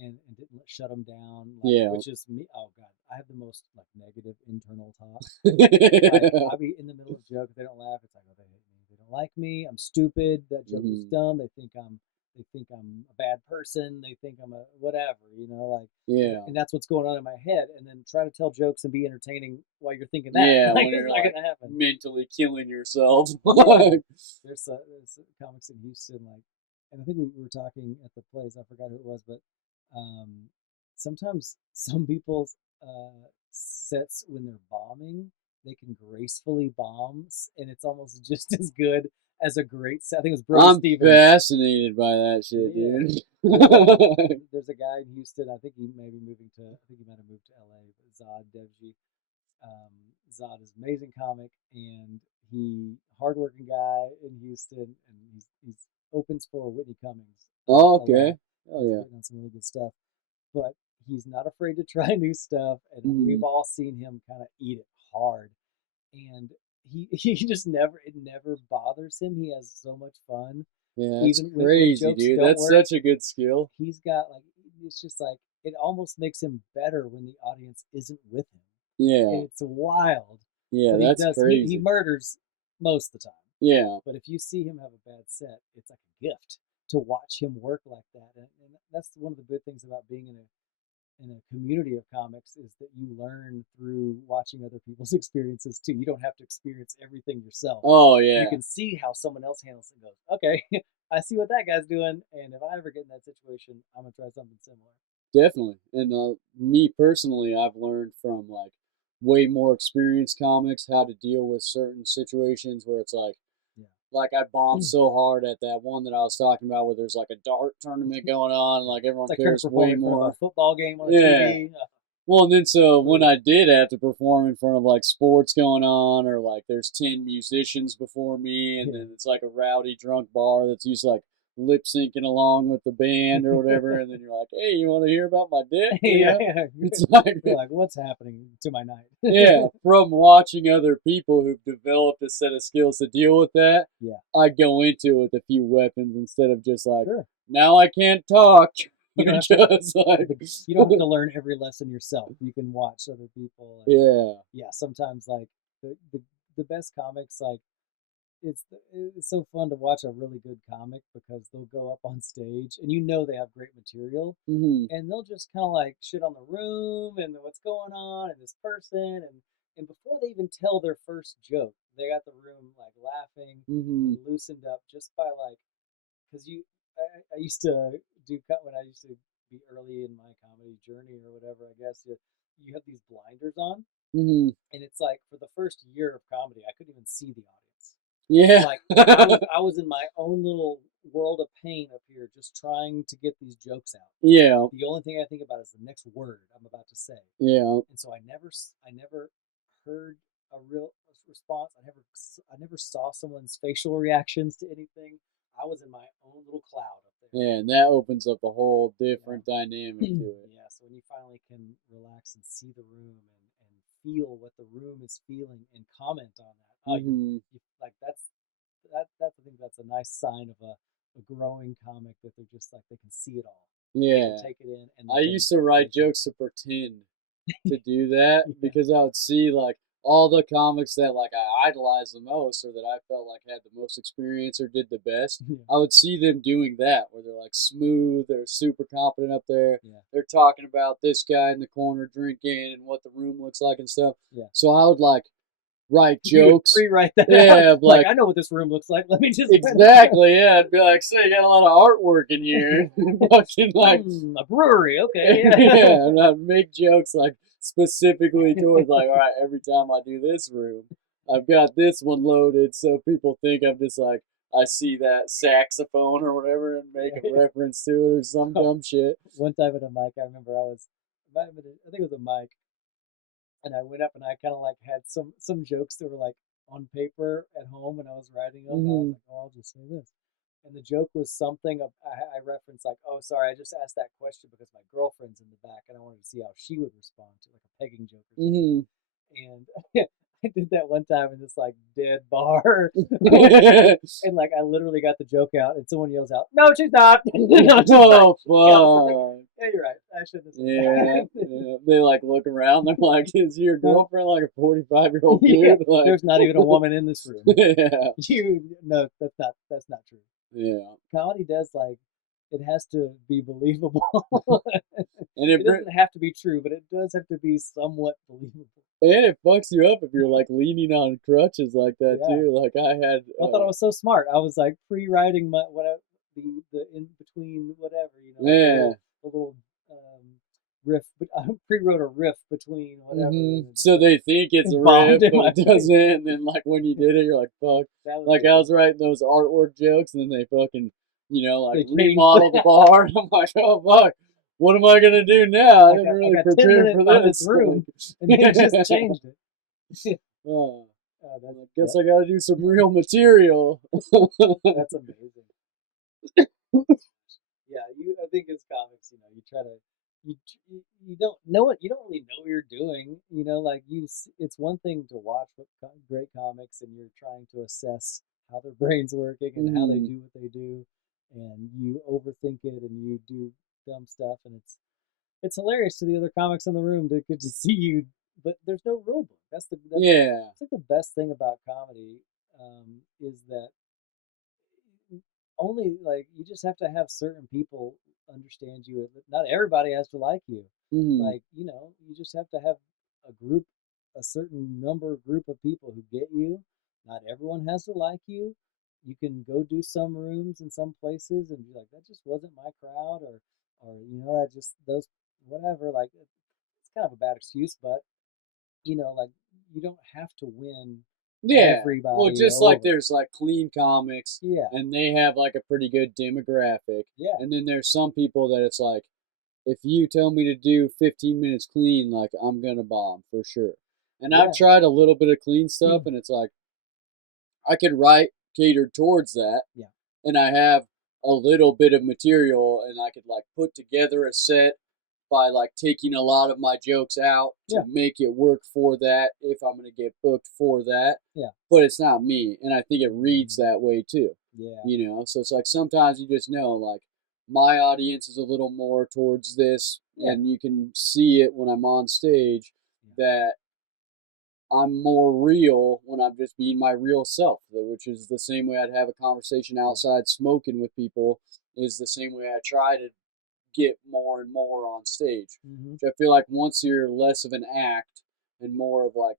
And didn't shut them down. Which is me. Oh God, I have the most like negative internal talk. I'll be in the middle of a joke. If they don't laugh, it's like, oh, they hate me. They don't like me. I'm stupid. That joke was dumb. They think I'm a bad person. They think I'm a whatever. And that's what's going on in my head. And then try to tell jokes and be entertaining while you're thinking that. Yeah, like, when you're not like gonna happen. mentally killing yourself. There's comics in Houston like and I think we were talking at the place. I forgot who it was, but um, sometimes some people's sets when they're bombing, they can gracefully bomb, and it's almost just as good as a great set. I think it was Brody I'm Stevens. fascinated by that shit, Yeah, dude. there's a guy in Houston. I think he may be moving to. I think he might have moved to LA. But Zod Devji. Um, Zod is an amazing comic, and he hardworking guy in Houston, and he's opens for Whitney Cummings Oh, a lot. okay. Oh He's yeah. written on some really good stuff, but he's not afraid to try new stuff, and Mm. we've all seen him kind of eat it hard, and he just never it never bothers him. He has so much fun, Yeah, that's even when crazy, jokes dude. don't That's work. such a good skill. He's got like it's just like it almost makes him better when the audience isn't with him, Yeah. and it's wild. Yeah, But that's he crazy. murders most of the time. Yeah. But if you see him have a bad set, it's like a gift to watch him work like that. And that's one of the good things about being in a community of comics is that you learn through watching other people's experiences too. You don't have to experience everything yourself. Oh You yeah. can see how someone else handles it and goes, okay, I see what that guy's doing, and if I ever get in that situation, I'm gonna try something similar. Definitely. And me personally, I've learned from like way more experienced comics how to deal with certain situations where it's Yeah. like I bombed so hard at that one that I was talking about where there's like a dart tournament going on and Yeah. like It's everyone like trying to cares perform way in front of a more. football game on a Yeah. TV. Well, and then so when Brutal. I did have to perform in front of like sports going on, or like there's 10 musicians before me, and Yeah. then it's like a rowdy drunk bar that's used like lip syncing along with the band or whatever, and then you're like, hey, you want to hear about my dick? You Yeah, know? yeah. It's like, You're like, what's happening to my night? yeah, from watching other people who've developed a set of skills to deal with that, Yeah, I go into it with a few weapons instead of just like, sure. now I can't talk. You don't have to. Because like, You don't have to learn every lesson yourself. You can watch other people, and yeah. yeah, sometimes like the best comics, like it's so fun to watch a really good comic because they'll go up on stage and you know they have great material, Hmm. and they'll just kind of like shit on the room and what's going on and this person, and before they even tell their first joke, they got the room like laughing and Hmm. loosened up just by like because I used to when I used to be early in my comedy journey or whatever. I guess you have these blinders on, Hmm. and it's like for the first year of comedy, I couldn't even see the audience. Yeah. Like I was in my own little world of pain up here, just trying to get these jokes out. Yeah. The only thing I think about is the next word I'm about to say, Yeah. and so I never heard a real response. I never saw someone's facial reactions to anything. I was in my own little cloud up there. Yeah. And that opens up a whole Yeah. different dynamic to it. Yeah, so when you finally can relax and see the room and feel what the room is feeling and comment on that, oh, Hmm. you like that's I think that's a nice sign of a growing comic that they're just like they can see it all, they can Yeah. take it in, and I used to they write can jokes to pretend to do that yeah, because I would see like all the comics that like I idolized the most or that I felt like had the most experience or did the best. yeah, I would see them doing that where they're like smooth, they're super confident up there. yeah, They're talking about this guy in the corner drinking and what the room looks like and stuff. yeah. So I would like write You would jokes. pre-write that out. Yeah, Like, like I know what this room looks like. Let me just exactly. Yeah, I'd be like, "So you got a lot of artwork in here." Fucking like, a brewery. Okay, yeah, yeah. and I'd make jokes like specifically towards like, all right, every time I do this room, I've got this one loaded, so people think I'm just like I see that saxophone or whatever and make a Yeah. reference to it or some dumb shit. One time at a mic, I remember I think it was a mic, and I went up and I kind of like had some jokes that were like on paper at home, and I was writing them. And I was Hmm. like, oh, I'll just say this. And the joke was something I referenced like, oh, sorry, I just asked that question because my girlfriend's in the back, and I wanted to see how she would respond to like a pegging joke or something. Hmm. And I did that one time in this like dead bar, and like I literally got the joke out, and someone yells out, "No, she's not." No, she's not. Oh Yeah, I was like, fuck. yeah, you're right. I shouldn't have Yeah, said that. yeah. They like look around. They're like, "Is your No, girlfriend like a 45-year-old yeah, dude?" Like, there's not even a woman in this room. yeah, You no, that's not true. yeah. Comedy does like it has to be believable. And It doesn't have to be true, but it does have to be somewhat believable. it fucks you up if you're like leaning on crutches like that Yeah. too. Like I had, I thought I was so smart. I was like pre-writing the in between whatever, Yeah. the little riff. But I pre-wrote a riff between whatever, and it just So they think it's a bombed riff, in but my it doesn't. And then, like, when you did it, you're like, fuck. That was Like, good. I was writing those artwork jokes, and then they fucking, like, They changed remodeled the bar. And I'm like, oh, fuck. What am I going to do now? I didn't I really got 10 prepare minutes for on this this. room, and they just changed it. Oh, Oh, I guess I got to do some real material. that's amazing. Yeah, I think as comics, you try to you don't know what you don't really know what you're doing. Like it's one thing to watch great comics and you're trying to assess how their brain's working and how they Mhm. do what they do, and you overthink it and you do dumb stuff, and it's hilarious to the other comics in the room to get to see you. But there's no rule book. Yeah. That's like the best thing about comedy, is that only like you just have to have certain people understand you. Not everybody has to like you. Mhm. Like, you just have to have a certain group of people who get you. Not everyone has to like you. You can go do some rooms in some places and be like, that just wasn't my crowd, or that just those whatever. Like, it's kind of a bad excuse, but like you don't have to win Yeah. Well, everybody just like over. there's like clean comics Yeah, and they have like a pretty good demographic. yeah, And then there's some people that it's like, if you tell me to do 15 minutes clean, like I'm going to bomb for sure. And I've yeah. tried a little bit of clean stuff and it's like, I could write catered towards that. Yeah. And I have a little bit of material and I could like put together a set by like taking a lot of my jokes out to Yeah. make it work for that if I'm going to get booked for that. Yeah. But it's not me. And I think it reads that way too. Yeah. So it's like sometimes you just know, like, my audience is a little more towards this, Yeah. and you can see it when I'm on stage that I'm more real when I'm just being my real self, which is the same way I'd have a conversation outside smoking with people, is the same way I try to get more and more on stage. Mm-hmm. Which I feel like once you're less of an act and more of like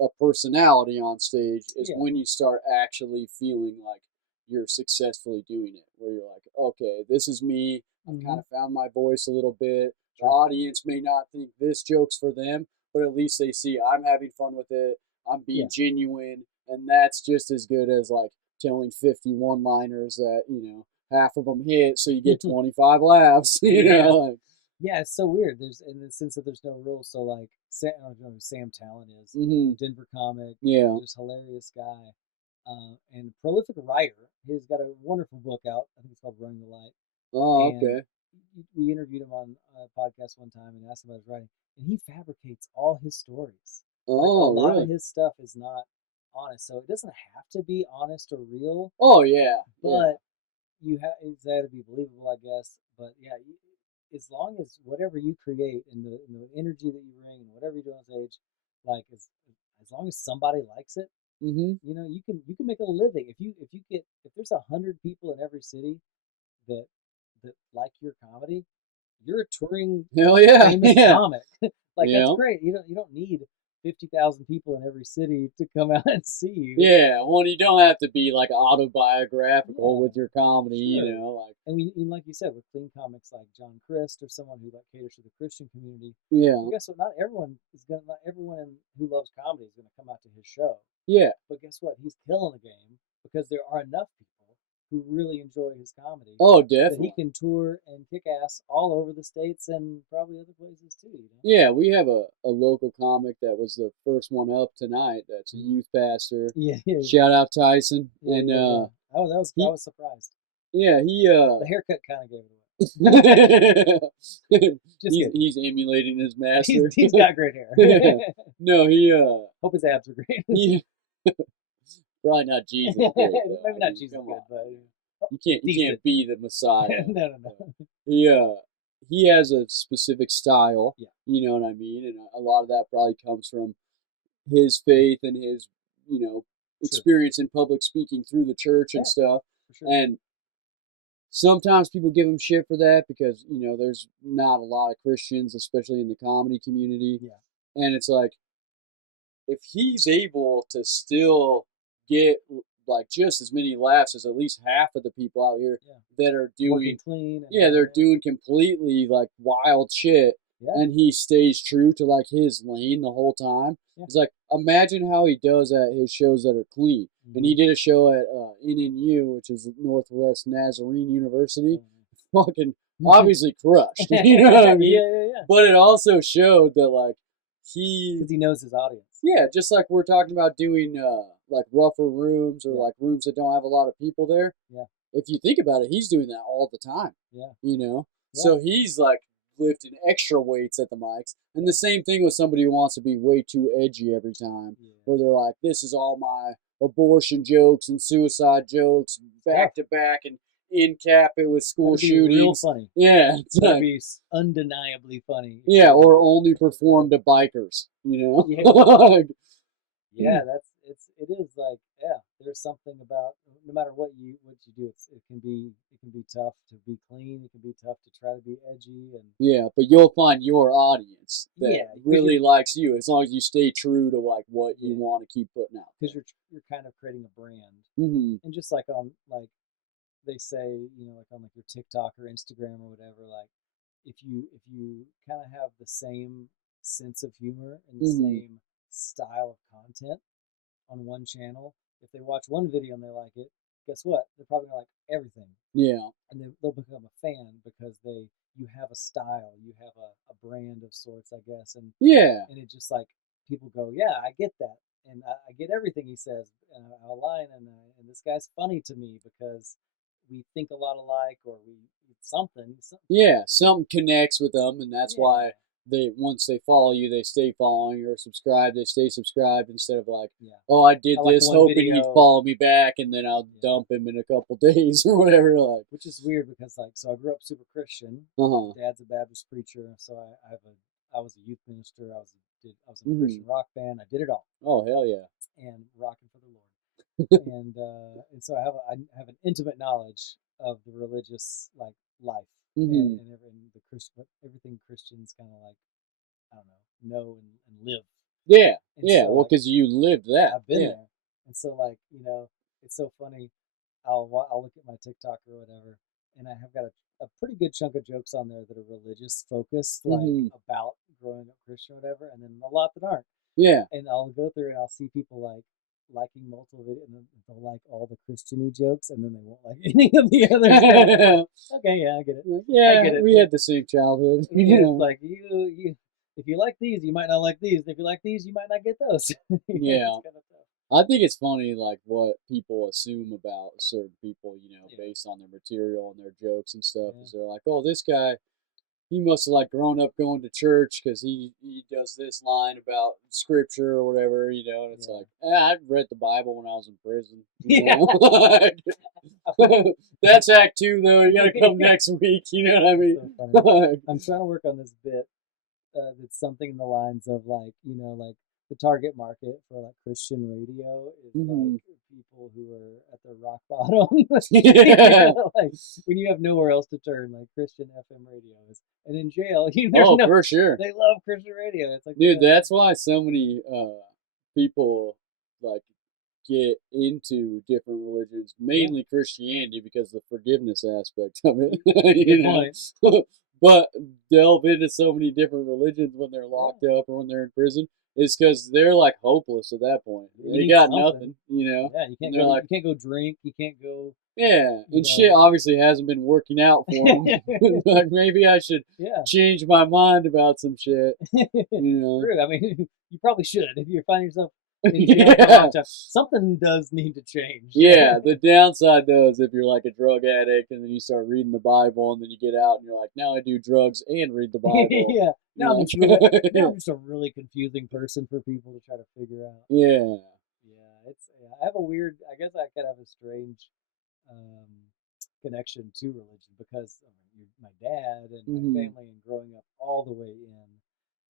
a personality on stage is when you start actually feeling like you're successfully doing it, where you're like, okay, this is me. I've kind of found my voice a little bit. The audience may not think this joke's for them, but at least they see I'm having fun with it. I'm being genuine, and that's just as good as like telling 50 one-liners that half of them hit, so you get 25 laughs. Like, Yeah, it's so weird. There's in the sense that there's no rules. So like I don't know who Sam Talent is, Denver comic, yeah. just hilarious guy, and prolific writer. He's got a wonderful book out. I think it's called Running the Light. Oh, And okay. we interviewed him on a podcast one time and asked him about his writing, and he fabricates all his stories. Like a Oh, lot of really? his stuff is not honest, so it doesn't have to be honest or real, Oh, yeah. Yeah. but it's got to be believable, I guess. But yeah, as long as whatever you create and the energy that you bring and whatever you do on stage, like as long as somebody likes it, Mm-hmm. you can make a living if there's 100 people in every city that like your comedy, you're a touring Hell yeah. famous Yeah. comic. Like that's Yeah. great. You don't need 50,000 people in every city to come out and see you. Yeah. Well, you don't have to be like autobiographical Yeah, with your comedy, sure. like, And like you said, with clean comics like John Crist or someone who like caters to the Christian community, yeah. well, guess what? Not everyone who loves comedy is gonna come out to his show. Yeah. But guess what? He's killing the game because there are enough people who really enjoy his comedy Oh, that he definitely. can tour and kick ass all over the states and probably other places too. Yeah. We have a local comic that was the first one up tonight. That's a youth pastor. Yeah, yeah, Shout out Tyson. yeah, And, yeah, yeah. Oh, I he, was surprised. yeah, The haircut kind of gave it away. Just he's, kidding. he's emulating his master. He's got great hair. No, Hope his abs are great. he, probably not Jesus great, though. Maybe I not mean, Jesus come good, on. but You decent. can't be the Messiah. No. He has a specific style. Yeah. You know what I mean? And a lot of that probably comes from his faith and his, experience in public speaking through the church and stuff. For sure. And sometimes people give him shit for that because, there's not a lot of Christians, especially in the comedy community. Yeah. And it's like, if he's able to still get like just as many laughs as at least half of the people out here Yeah. that are Working doing. clean. And Yeah, they're doing completely like wild shit, Yeah. and he stays true to like his lane the whole time. Yeah. It's like, imagine how he does at his shows that are clean. And he did a show at NNU, which is Northwest Nazarene University. Fucking obviously crushed. You know what I mean? Yeah. But it also showed that like he Because he knows his audience. yeah, just like we're talking about doing like rougher rooms or Yeah. like rooms that don't have a lot of people there. Yeah. If you think about it, he's doing that all the time. Yeah. You know? Yeah. So he's like lifting extra weights at the mics. And the same thing with somebody who wants to be way too edgy every time. Yeah. Where they're like, this is all my abortion jokes and suicide jokes back to back and in cap it with school That'd be shootings. real funny. Yeah. It's That'd like, be undeniably funny. yeah, or only perform to bikers, you know? Yeah. Yeah, it is like, yeah, there's something about no matter what you do, it can be tough to be clean, it can be tough to try to be edgy and Yeah, but you'll find your audience that Yeah, 'cause really likes you as long as you stay true to like what you Yeah. want to keep putting out. because you're kind of creating a brand. Mm-hmm. And just like on like they say, like on like your TikTok or Instagram or whatever, like if you kind of have the same sense of humor and the same style of content on one channel, if they watch one video and they like it, guess what? They're probably gonna like everything, Yeah, and they'll become a fan because you have a style, you have a brand of sorts, I guess, and yeah, it just like people go, yeah, I get that, and I get everything he says online, and this guy's funny to me because we think a lot alike, or we something. yeah. Something connects with them, and that's Yeah. why they once they follow you, they stay following you, or subscribe, they stay subscribed instead of like, Yeah. oh, I did I like this one hoping he'd video. follow me back, and then I'll Yeah. dump him in a couple days or whatever. Like, Which is weird because like, so I grew up super Christian. uh-huh. Dad's a Baptist preacher, so I was a youth minister. I was in a Mhm. Christian rock band. I did it all, Oh hell yeah. and rocking for the Lord. and so I have an intimate knowledge of the religious like life Mhm. and everything Christians kind of like, I don't know and live. Yeah, And yeah. so, Well, like, because you lived that. I've been Yeah. there, and so like it's so funny. I'll look at my TikTok or whatever, and I have got a pretty good chunk of jokes on there that are religious focused, like Mhm. about growing up Christian or whatever, and then a lot that aren't. Yeah. And I'll go through and I'll see people like liking multiple videos, and then they'll like all the Christiany jokes, and then they won't like any of the other stuff. Okay, yeah, I get it. Yeah, I get it. we had the same childhood. Yeah, it's like you. If you like these, you might not like these. If you like these, you might not get those. Yeah. It's kind of tough. I think it's funny, like what people assume about certain people, Yeah. based on their material and their jokes and stuff. Yeah. Is they're like, oh, this guy, he must have like grown up going to church because he does this line about scripture or whatever, And it's Yeah. like, I read the Bible when I was in prison. Yeah. That's Act 2, though. You gotta come next week. You know what I mean? So funny. I'm trying to work on this bit that's something in the lines of like, like the target market for like Christian radio is like people who are at their rock bottom. Yeah. Like when you have nowhere else to turn, like Christian FM radio is, and in jail, Oh, for sure. they love Christian radio. It's like, Dude, that's why so many people like get into different religions, mainly Christianity, because of the forgiveness aspect of it. Good point. But delve into so many different religions when they're locked up or when they're in prison is because they're like hopeless at that point. You They need got something. nothing. Yeah, you can't they're go. like- You can't go drink. You can't go. Yeah, You and shit know. obviously hasn't been working out for them. Like maybe I should Yeah. change my mind about some shit. True. I mean, you probably should if you find yourself in jail for a Yeah. long time. Something does need to change. Yeah, the downside though is if you're like a drug addict and then you start reading the Bible and then you get out and you're like, now I do drugs and read the Bible. Yeah. Now I'm Yeah. just a really confusing person for people to try to figure out. Yeah. Yeah, I have a weird. I guess I kind of have a strange connection to religion because my dad and my family and growing up all the way in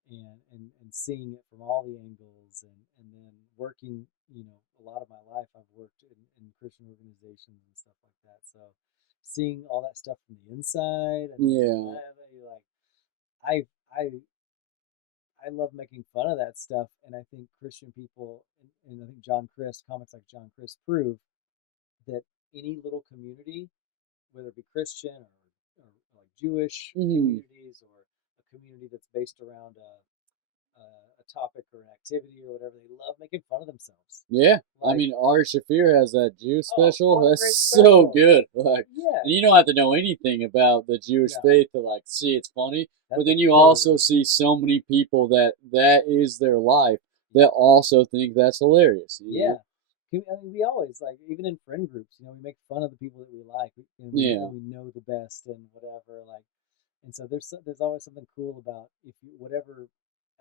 and seeing it from all the angles and then working, a lot of my life I've worked in Christian organizations and stuff like that. So seeing all that stuff from the inside and Yeah. like I I I love making fun of that stuff, and I think Christian people and I think John Crist, comics like John Crist prove that any little community, whether it be Christian or like Jewish Hmm. communities or a community that's based around a topic or an activity or whatever, they love making fun of themselves. Yeah, I Like, mean, Ari Shafir has that Jewish oh, special. what a That's great so special! good. Like, Yeah, and you don't have to know anything about the Jewish no, faith to like see it's funny. But that's a then you killer. also see so many people that is their life that Yeah, also think that's hilarious. You yeah. know? I mean, we always like even in friend groups, we make fun of the people that we like, and Yeah. we know the best and whatever. Like, and so there's always something cool about if you whatever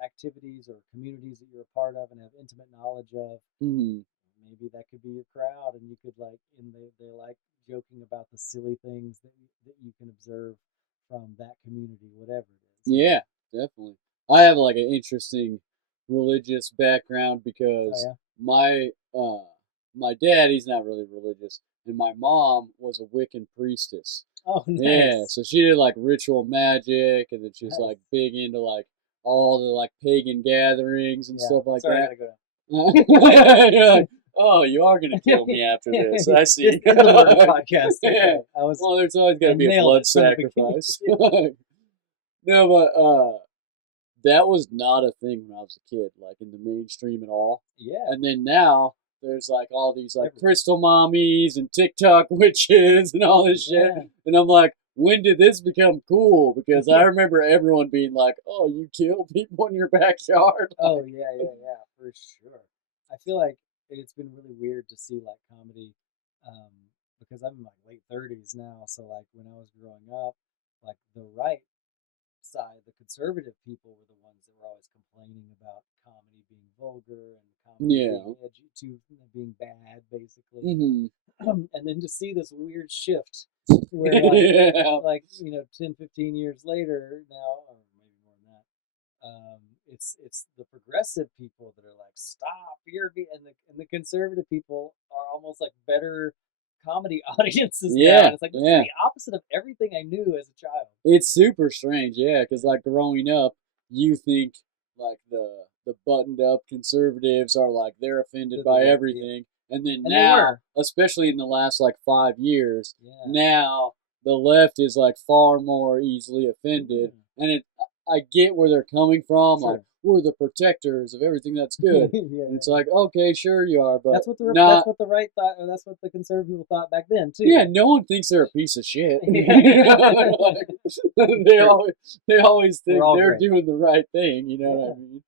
activities or communities that you're a part of and have intimate knowledge of. Hmm. Maybe that could be your crowd, and you could like, and they like joking about the silly things that you can observe from that community, whatever it is. Yeah, definitely. I have like an interesting religious background Oh because yeah. my uh my dad, he's not really religious, and my mom was a Wiccan priestess. Oh, Yeah, nice, so she did like ritual magic, and then she's nice. like big into like all the like pagan gatherings and Yeah. stuff like Sorry, I that. gotta go You're now. like, oh, you are gonna kill me after this. I This see. is a murder podcast. Yeah. Okay, Well, there's always I gotta be a nailed blood it from the beginning. sacrifice. Yeah. No, but that was not a thing when I was a kid, like in the mainstream at all. Yeah. And then now there's like all these like Everywhere. crystal mommies and TikTok witches and all this shit. Yeah. And I'm like, when did this become cool? Because I Yeah. remember everyone being like, oh, you kill people in your backyard. Oh yeah, yeah, yeah, for sure. I feel like it's been really weird to see like comedy, um, because I'm in my late 30s now. So like when I was growing up, like the right side, the conservative people were the ones that were always complaining about comedy being vulgar and comedy being Yeah. edgy to being bad, basically. Hmm. And then to see this weird shift where Yeah. 10, 15 years later now, or maybe more than that, it's the progressive people that are like, stop, and the conservative people are almost like better comedy audiences now, Yeah. and it's like this is Yeah. the opposite of everything I knew as a child. It's super strange, yeah, because like growing up, you think like the buttoned up conservatives are like they're offended They're the by worst, yeah, everything, and then and they now, were, especially in the last like 5 years, yeah, now the left is like far more easily offended, mm, and I get where they're coming from, like sure, we're the protectors of everything that's yeah, good, yeah, and it's yeah. like okay, sure you are, but That's not. what the right thought, or that's what the conservative people thought back then too. Yeah, no one thinks they're a piece of shit. Yeah, They true. always they always We're think all they're great. doing the right thing. You know what I Yeah. mean?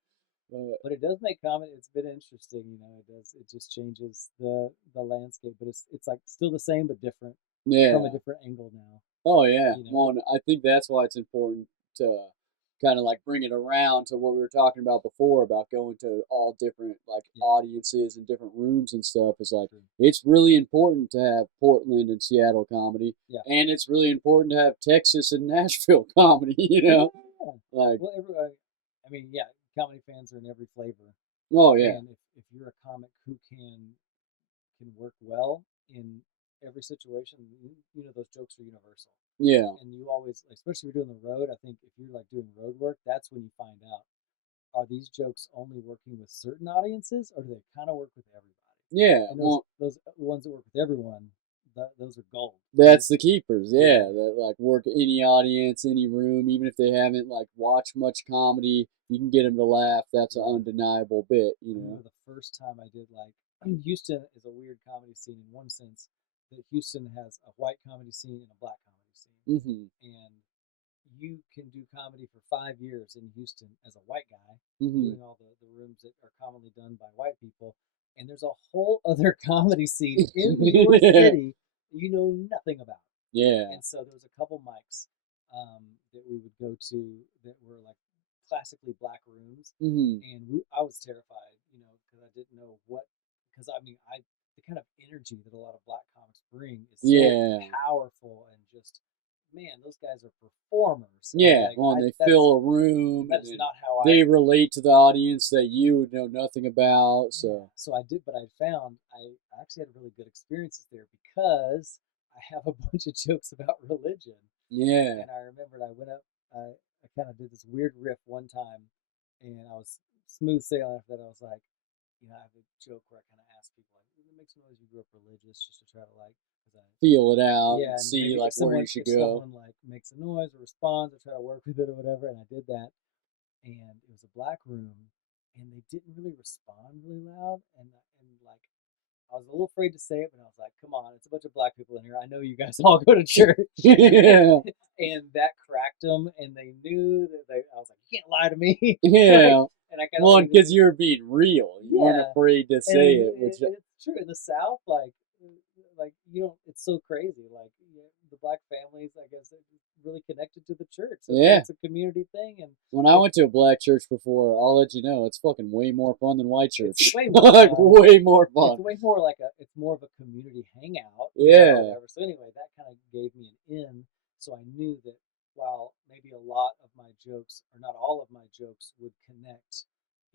But it does make comedy. It's been interesting, It does. It just changes the landscape, but it's like still the same but different from a Yeah. different angle now. Oh yeah. You know. Well, and I think that's why it's important to kind of like bring it around to what we were talking about before about going to all different like Yeah. audiences and different rooms and stuff. Is like True. it's really important to have Portland and Seattle comedy, Yeah. and it's really important to have Texas and Nashville comedy. You know, Yeah. like Well, everybody. I mean, yeah. Comedy fans are in every flavor, oh yeah, and if you're a comic who can work well in every situation, those jokes are universal. yeah. And you always, especially if you're doing the road. I think if you're like doing road work, that's when you find out, are these jokes only working with certain audiences, or do they kind of work with everybody? Yeah, And well, those ones that work with everyone, those are gold. that's the keepers. Yeah, Yeah, that like work any audience, any room, even if they haven't like watched much comedy, you can get them to laugh. That's an yeah. undeniable bit, you I know. remember the first time I did like Houston is a weird comedy scene in one sense that Houston has a white comedy scene and a black comedy scene, Mhm. and you can do comedy for 5 years in Houston as a white guy Mhm. doing all the rooms that are commonly done by white people. And there's a whole other comedy scene in your city that you know nothing about. Yeah. And so there was a couple mics that we would go to that were like classically black rooms. Mhm. And I was terrified, because I didn't know because I mean, the kind of energy that a lot of black comics bring is so Yeah. powerful and just, man, those guys are performers. And Yeah. like, Well, and they fill a and room, that and is then not how they relate to the audience that you would know nothing about. yeah. So So I did, but I found I actually had really good experiences there because I have a bunch of jokes about religion. yeah. And I remembered I went up, I kind of did this weird riff one time, and I was smooth sailing after that. I was like, I have a joke where I kind of ask people, like, make some noise. You grew up religious, just to try to like, cause Feel it out yeah, and and see maybe like where you should if go. someone like makes a noise or responds, or try to work with it or whatever. And I did that, and it was a black room, and they didn't really respond really loud, and like I was a little afraid to say it, but I was like, come on, it's a bunch of black people in here. I know you guys all go to church. Yeah, And that cracked them, and they knew that I was like, you can't lie to me. Like, yeah. and I kind of Well, leaned because into, you're being real. You weren't yeah. afraid to And say it, which it's true in the South, like you don't. It's so crazy. Like yeah, the black families, I guess, they're really connected to the church. So yeah. it's a community thing, and When I it, went to a black church before, I'll let you know, it's fucking way more fun than white it's church. way more Like fun. way more It's fun. way more like it's more of a community hangout, or Yeah. whatever. So anyway, that kind of gave me an in. So I knew that while maybe a lot of my jokes, or not all of my jokes, would connect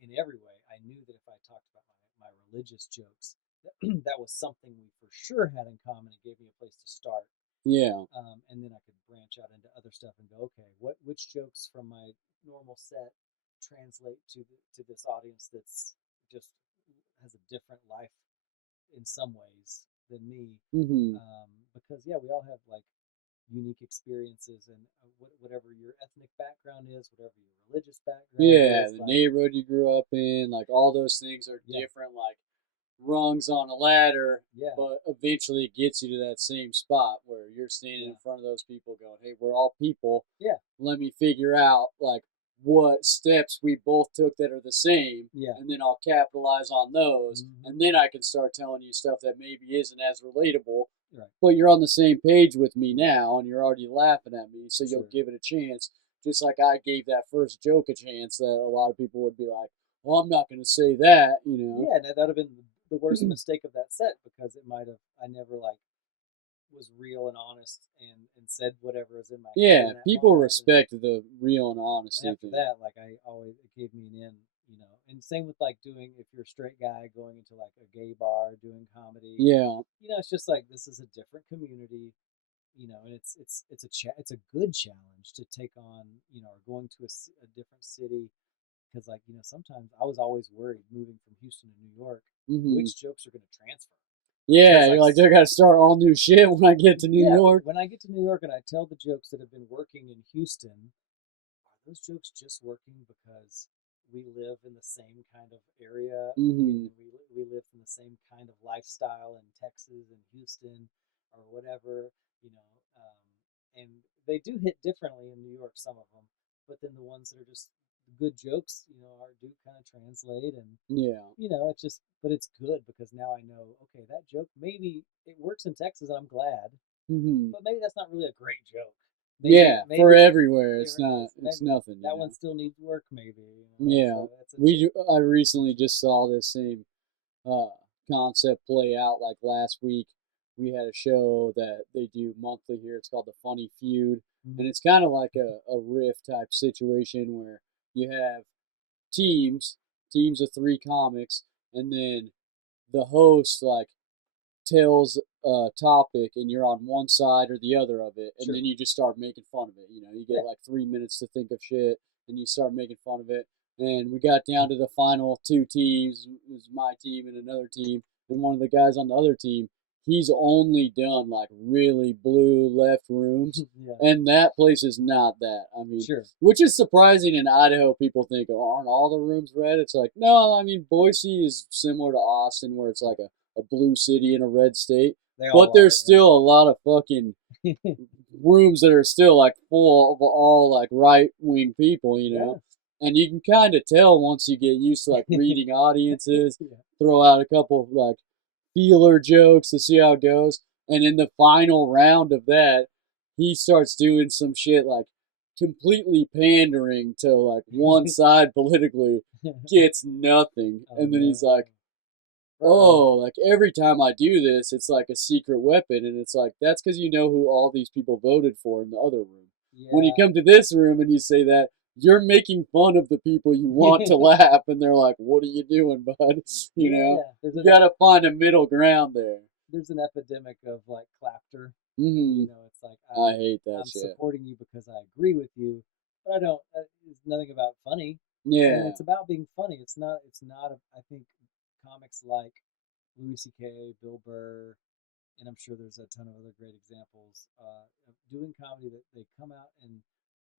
in every way, I knew that if I talked about my religious jokes, that was something we for sure had in common. It gave me a place to start, Yeah. and then I could branch out into other stuff and go, okay, which jokes from my normal set translate to this audience that's just has a different life in some ways than me, Hmm. because yeah, we all have like unique experiences, and whatever your ethnic background is, whatever your religious background Yeah, is, the like neighborhood you grew up in, like all those things are yeah, different, like rungs on a ladder, yeah, but eventually it gets you to that same spot where you're standing yeah, in front of those people going, hey, we're all people. yeah, Let me figure out like what steps we both took that are the same, yeah, and then I'll capitalize on those, hmm, and then I can start telling you stuff that maybe isn't as relatable, right, but you're on the same page with me now, and you're already laughing at me, so for you'll sure, give it a chance. Just like I gave that first joke a chance, that a lot of people would be like, "Well, I'm not going to say that," yeah. And that would have been the worst mistake of that set, because it might have, I never like was real and honest, and said whatever was in my head Yeah, in that people moment. respect the real and And honesty after thing. that, like I always, it gave me an in. And same with like doing, if you're a straight guy going into like a gay bar doing comedy, Yeah. it's just like this is a different community, and it's a good challenge to take on, or going to a different city, because like sometimes I was always worried moving from Houston to New York, Hmm. which jokes are going to transfer, Yeah, because you're like like, I got to start all new shit when I get to New yeah, York. when I get to New York and I tell the jokes that have been working in Houston, are those jokes just working because we live in the same kind of area? Hmm. We live in the same kind of lifestyle in Texas and Houston or whatever, you know. And they do hit differently in New York, some of them, but then the ones that are just good jokes, are do kind of translate, and Yeah. it's just, but it's good because now I know, okay, that joke maybe it works in Texas, and I'm glad, Hmm. but maybe that's not really a great joke. Maybe Yeah, for maybe everywhere, it's not, it's maybe nothing, that one still needs work. Maybe Yeah, so that's a chip. I recently just saw this same uh, concept play out. Like last week, we had a show that they do monthly here. It's called the Funny Feud, and Mm-hmm. it's kind of like a riff type situation where you have teams, teams of three comics, and then the host like tells a topic and you're on one side or the other of it, and Sure. then you just start making fun of it. You Yeah. get like 3 minutes to think of shit, and you start making fun of it. And we got down to the final two teams. It was my team and another team, and one of the guys on the other team, he's only done like really blue left rooms, Yeah. and that place is not that. I mean, Sure. which is surprising in Idaho. People think, oh, aren't all the rooms red? It's like, no, I mean, Boise is similar to Austin, where it's like a blue city in a red state. They But all are. there's still a lot of fucking Yeah. rooms that are still like full of all like right wing people. Yeah. And you can kind of tell once you get used to like reading audiences, Yeah. throw out a couple of like feeler jokes to see how it goes. And in the final round of that, he starts doing some shit like completely pandering to like one side politically, gets nothing. Oh And then he's no. like, Uh-oh. oh, like every time I do this, it's like a secret weapon. And it's like, that's because you know who all these people voted for in the other room. When you Yeah. come to this room and you say that, you're making fun of the people you want to laugh. And they're like, what are you doing, bud? Yeah. You got to find a middle ground there. There's an epidemic of like clapter. Hmm. It's like I hate that I'm shit. supporting you because I agree with you, but I don't. It's nothing about funny, and Yeah. it's about being funny. It's not. I think comics like Louis C.K., Bill Burr, and I'm sure there's a ton of other great examples of doing comedy that they come out and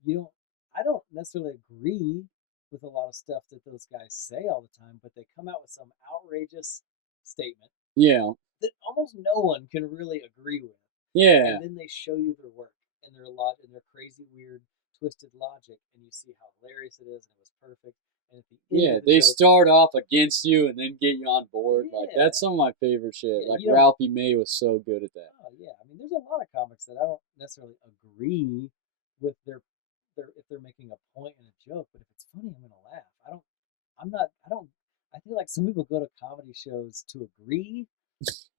you don't. I don't necessarily agree with a lot of stuff that those guys say all the time, but they come out with some outrageous statement Yeah. that almost no one can really agree with, Yeah. and then they show you their work and their lot and their crazy, weird, twisted logic, and you see how hilarious it is, and it was perfect. And at the end Yeah, of the they joke, start off against you and then get you on board. Like yeah, that's some of my favorite shit. yeah, Like you don't. Ralphie May was so good at that. Oh yeah, I mean, there's a lot of comics that I don't necessarily agree with their if they're making a point in a joke, but if it's funny, I'm gonna laugh. I don't. I'm not. I don't. I feel like some people go to comedy shows to agree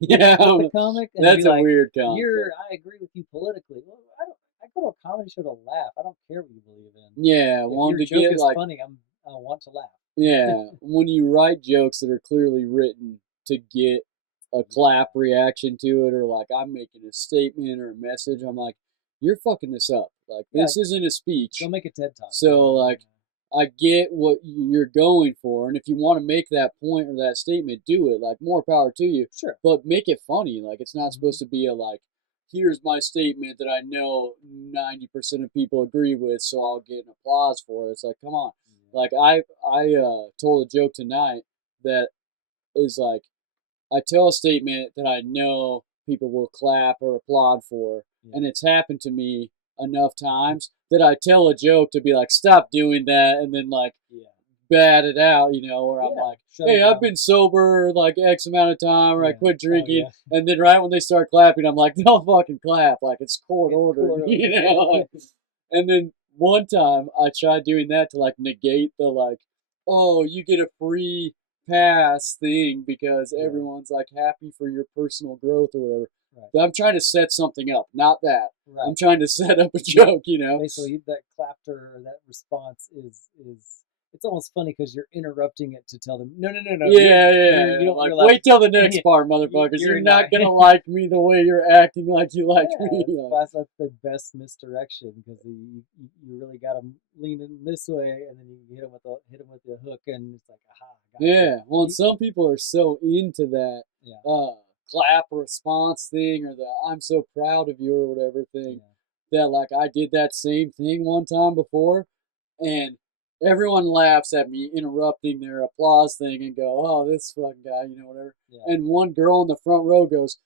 Yeah, with the comic and be that's a like, weird "You're, concept. I agree with you politically." Well, I don't. I go to a comedy show to laugh. I don't care what you believe in. Yeah, If one your to joke get is like funny, I want to laugh. yeah, when you write jokes that are clearly written to get a clap reaction to it, or like I'm making a statement or a message, I'm like, you're fucking this up. Like Yeah, this isn't a speech. go make a TED talk. So like I get what you're going for, and if you want to make that point or that statement, do it. Like more power to you, sure. but make it funny. Like it's not Mhm. supposed to be a like, here's my statement that I know 90% of people agree with, so I'll get an applause for it. It's like, come on. Yeah. Like I told a joke tonight that is like I tell a statement that I know people will clap or applaud for, Yeah. and it's happened to me enough times that I tell a joke to be like, stop doing that, and then like Yeah. bat it out, where I'm Yeah. like, Shut hey, it I've down. been sober like X amount of time, or I Yeah. quit Oh drinking, yeah. and then right when they start clapping, I'm like, don't fucking clap, like it's court It's ordered, court order. like, and then one time I tried doing that to like negate the like, oh, you get a free pass thing because Yeah. everyone's like happy for your personal growth or whatever. Right. But I'm trying to set something up, not that. Right. I'm trying to set up a joke, Basically, that clapter or that response is it's almost funny because you're interrupting it to tell them, no, no, no, no, Yeah, you yeah. don't Like, realize wait till the next part, motherfuckers. you're You're not. not gonna like me the way you're acting like you like Yeah, me. it's that's the best misdirection because you really got them leaning this way, and then you hit them with the hook, and it's like, aha, gotcha. Yeah. Well, some people are so into that Yeah, clap response thing or the I'm so proud of you or whatever thing yeah, that like I did that same thing one time before, and everyone laughs at me interrupting their applause thing and go, oh, this fucking guy, whatever. yeah. And one girl in the front row goes,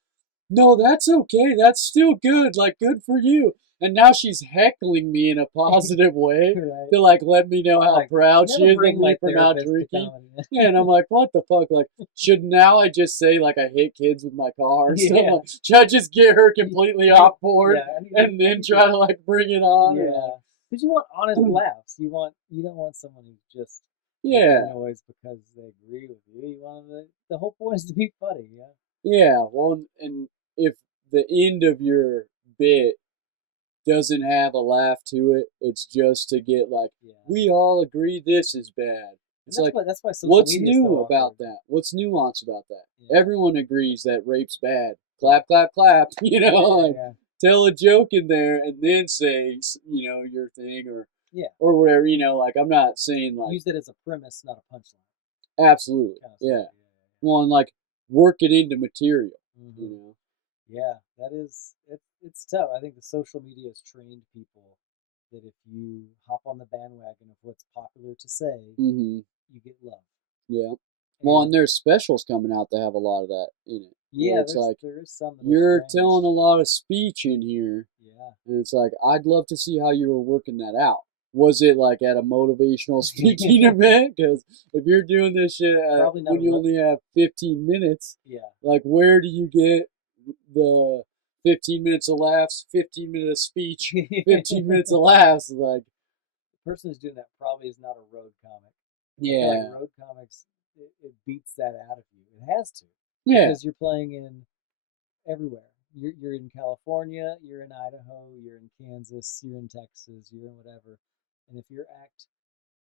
no, that's okay. That's still good. Like, good for you. And now she's heckling me in a positive way Right. to like let me know how Like, proud she never is of bring my me for not therapist to drinking. comedy. Yeah, and I'm like, what the fuck? Like, should now I just say like I hit kids with my car and stuff? Yeah. Like, should I just get her completely off board Yeah, and then try to like bring it on? Or, yeah, like, because you want honest laughs. You don't want someone who's just yeah, making noise because they agree with you. You want the whole point is to be funny. Yeah. yeah. Well, and if the end of your bit doesn't have a laugh to it. It's just to get like, Yeah. we all agree this is bad. It's like, That's why social what's media is new so about awkward. that? What's nuance about that? Yeah. Everyone agrees that rape's bad. Clap, clap, clap. Yeah, Like, yeah, tell a joke in there and then say, your thing yeah. or whatever. Like I'm not saying like Use it as a premise, not a punchline. absolutely, Kind of yeah. stuff. Well, and like work it into material. Yeah, You know. yeah. That is it's tough. I think the social media has trained people that if you hop on the bandwagon of what's popular to say, Mm-hmm. you get love. Yeah. Well, And and there's specials coming out that have a lot of that in it. Where yeah, it's like there is some that are you're telling a strange. lot of speech in here, Yeah. and it's like I'd love to see how you were working that out. Was it like at a motivational speaking event? Because if you're doing this shit Probably not when you only have 15 minutes, yeah. like where do you get the 15 minutes of laughs, 15 minutes of speech, 15 minutes of laughs? Like, The person who's doing that probably is not a road comic. I feel like yeah, road comics it beats that out of you. It has to yeah, because you're playing in everywhere. You're in California, you're in Idaho, you're in Kansas, you're in Texas, you're in whatever. And if your act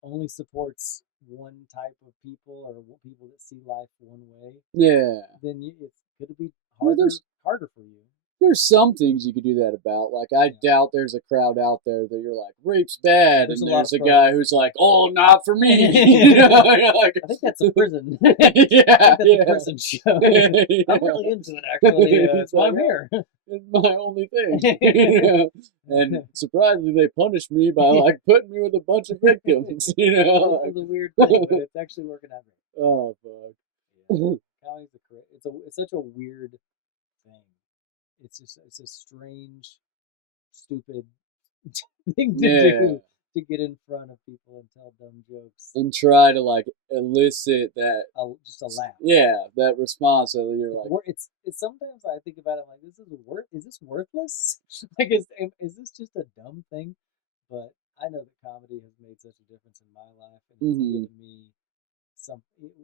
only supports one type of people or people that see life one way, yeah. then it's going to be Well, harder for you. there's some things you could do that about. Like, I doubt there's a crowd out there that you're like, rape's bad, There's and a lot there's of a guy who's like, oh, not for me. You know, you're like, I think that's a prison. I think yeah, that's a yeah. prison show. I'm Yeah. really into it, actually. It's That's why like, I'm here. it's my only thing. You know? And surprisingly, they punished me by like putting me with a bunch of victims. You know, This is a weird thing, but it's actually working out great. oh fuck. Yeah. Comedy's it's such a weird thing. It's a strange, stupid thing to Yeah, do to get in front of people and tell dumb jokes. and try to like elicit that. Just a laugh. Yeah, that response that you're like, It's sometimes I think about it like is this worthless? Like is this just a dumb thing? But I know that comedy has made such a difference in my life, and it's mm-hmm. given me some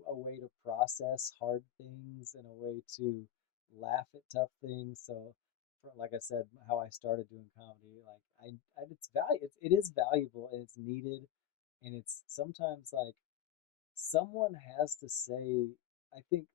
a way to process hard things and a way to laugh at tough things. So, like I said, how I started doing comedy, like it is valuable and it's needed, and it's sometimes like someone has to say. I think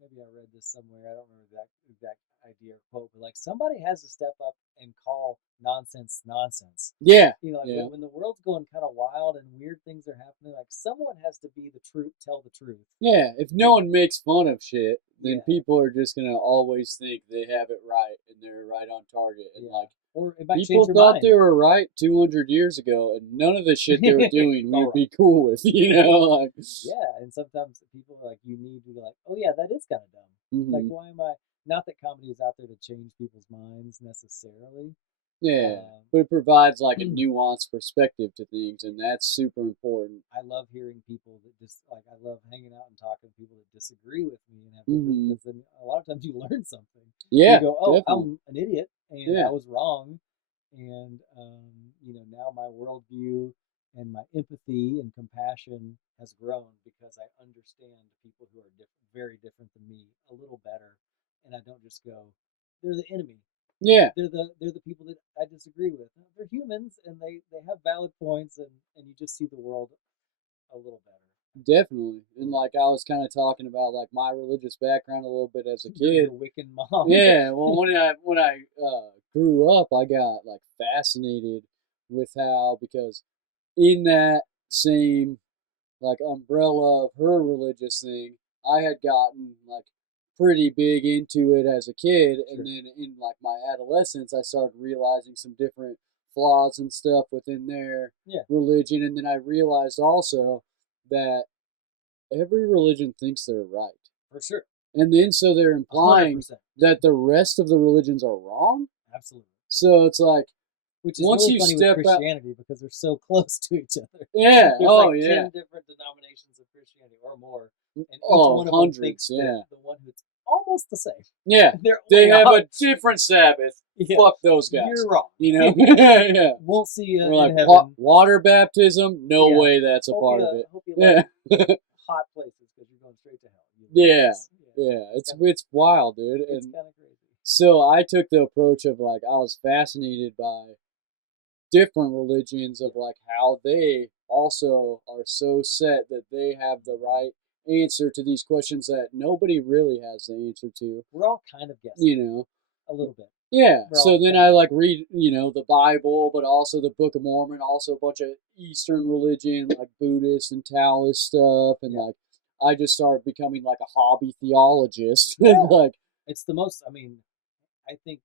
maybe I read this somewhere. I don't remember that exact idea or quote, but like somebody has to step up and call nonsense nonsense. Yeah, Like yeah. when the world's going kind of wild and weird things are happening, like someone has to be the truth, tell the truth. Yeah, if no one makes fun of shit, then Yeah. people are just gonna always think they have it right and they're right on target. And Yeah. like, Or it might people change your thought mind. they were right 200 years ago, and none of the shit they were doing It's we all would be cool with. You know, like, Yeah, and sometimes people like you need to be like, oh yeah, that is kind of dumb. Like, hmm why am I? Not that comedy is out there to change people's minds necessarily. yeah. Um, But it provides like a nuanced perspective to things, and that's super important. I love hearing people that just like I love hanging out and talking to people that disagree with me and have different hmm because then a lot of times you learn something. You Yeah, go, oh, definitely. I'm an idiot and Yeah, I was wrong, and now my worldview and my empathy and compassion has grown because I understand people who are different, very different than me, a little better, and I don't just go, they're the enemy. yeah, They're the people that I disagree with. They're humans and they have valid points and you just see the world a little better. definitely. And Yeah. like I was kind of talking about like my religious background a little bit as a Your kid. Wiccan mom. Yeah, well, when I grew up, I got like fascinated with how, because in that same like umbrella of her religious thing, I had gotten like pretty big into it as a kid, and Sure. then in like my adolescence, I started realizing some different flaws and stuff within their Yeah, religion, and then I realized also that every religion thinks they're right. for sure. And then so they're implying 100%. that the rest of the religions are wrong. Absolutely. So it's like Which is once really you funny with step out, Christianity because they're so close to each other. yeah, There's oh like yeah, 10 different denominations of Christianity or more, and each oh one of them hundreds, thinks that yeah, the one who's almost the same. yeah. They're They way have off. a different Sabbath. Yeah, Fuck those guys. you're wrong. You know, yeah. Won't see you We're like in heaven. water baptism. No Yeah. way, that's a part of it. Hope you Yeah, like hot places because you're going straight to hell. yeah, Yeah. yeah. It's wild, dude. It's And kind of crazy. so I took the approach of like I was fascinated by different religions of like how they also are so set that they have the right answer to these questions that nobody really has the answer to. We're all kind of guessing You know, a little bit. yeah. We're So all then kind I of like read, the Bible, but also the Book of Mormon, also a bunch of Eastern religion, like Buddhist and Taoist stuff, and Yeah. like I just started becoming like a hobby theologist. Yeah. Like, It's the most. I mean, I think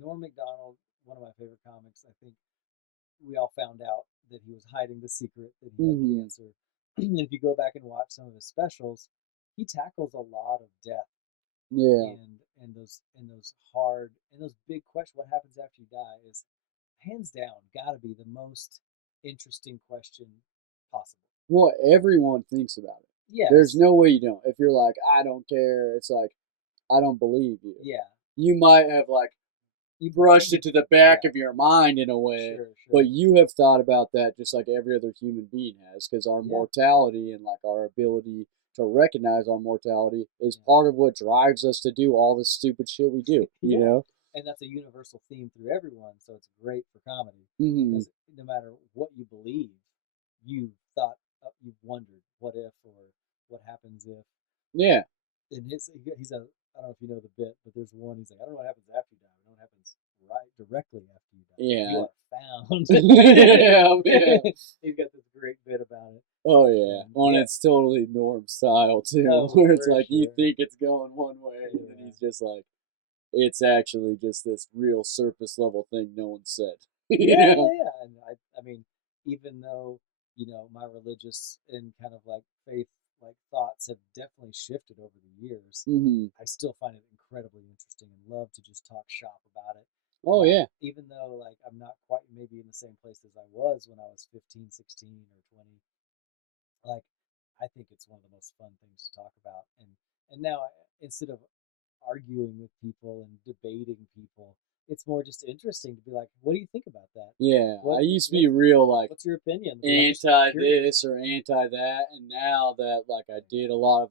Norm Macdonald, one of my favorite comics. I think we all found out that he was hiding the secret that he had hmm cancer. And if you go back and watch some of his specials, he tackles a lot of death yeah. and those hard and those big questions. What happens after you die is hands down got to be the most interesting question possible. Well, everyone thinks about it. There's Yes. no way you don't. If you're like, I don't care, it's like, I don't believe you. Yeah. You might have like You brushed it to the back yeah. of your mind in a way, Sure. but you have thought about that just like every other human being has, because our Yeah. mortality and like our ability to recognize our mortality is Yeah. part of what drives us to do all this stupid shit we do. You Yeah. know? And that's a universal theme through everyone, so it's great for comedy hmm because no matter what you believe, you've thought, you've wondered what if or what happens if. Yeah. And he's a I don't know if you know the bit, but there's one. He's like, I don't know what happens after you die. I know what happens right directly after you die. You Yeah. are found. Yeah, man. He's got this great bit about it. Oh yeah, And and yeah, it's totally Norm style too, oh, where it's for like you sure. think it's going one way, and then Yeah. he's just like, it's actually just this real surface level thing no one said. You Yeah, know? yeah, yeah. And I mean, even though, my religious and kind of like faith like thoughts have definitely shifted over the years, Hmm. I still find it incredibly interesting and love to just talk shop about it. Oh yeah, Even though like I'm not quite maybe in the same place as I was when I was 15, 16, or 20, like I think it's one of the most fun things to talk about. And now instead of arguing with people and debating people, it's more just interesting to be like, what do you think about that? yeah. I What used to be what's real like what's your opinion? Because I'm just anti curious. this or anti that, and now that like I did a lot of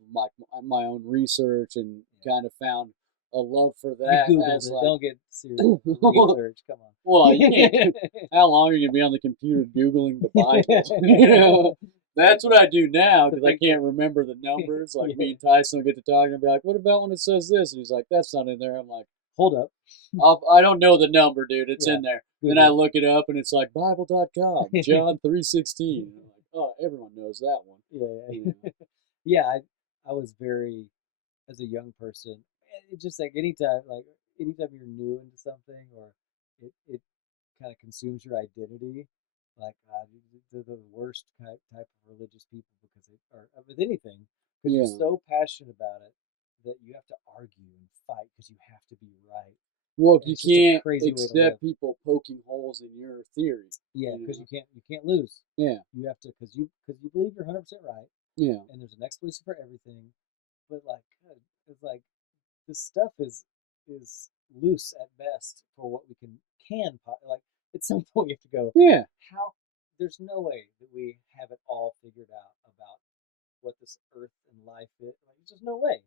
my own research and Yeah. kind of found a love for You that Googled as it. like, Don't get serious. Research. Come on. well, you can't. How long are you gonna be on the computer googling the Bible? You know, that's what I do now It's a because I big can't book. remember the numbers. Like me Yeah. and Tyson will get to talking and be like, "What about when it says this?" And he's like, "That's not in there." I'm like, Hold up. I don't know the number, dude. It's Yeah. in there." Then I Google look it up and it's like Bible.com, it. John 3:16. And I'm like, oh, everyone knows that one. Yeah. You know? Yeah. I was very, as a young person, it just anytime you're new into something, or it kind of consumes your identity. Like they're the worst type of religious people, because or with anything, because you're Yeah. so passionate about it that you have to argue and fight because you have to be right, Well, if and you it's just a can't crazy way to live. accept people poking holes in your theory, Yeah, you because know? you can't lose. Yeah. You have to, because you believe you're 100% right, Yeah. and there's an explanation for everything. But like, God, it's like this stuff is loose at best for what we like. At some point you have to go, Yeah. how there's no way that we have it all figured out about what this earth and life is. Like, there's just no way.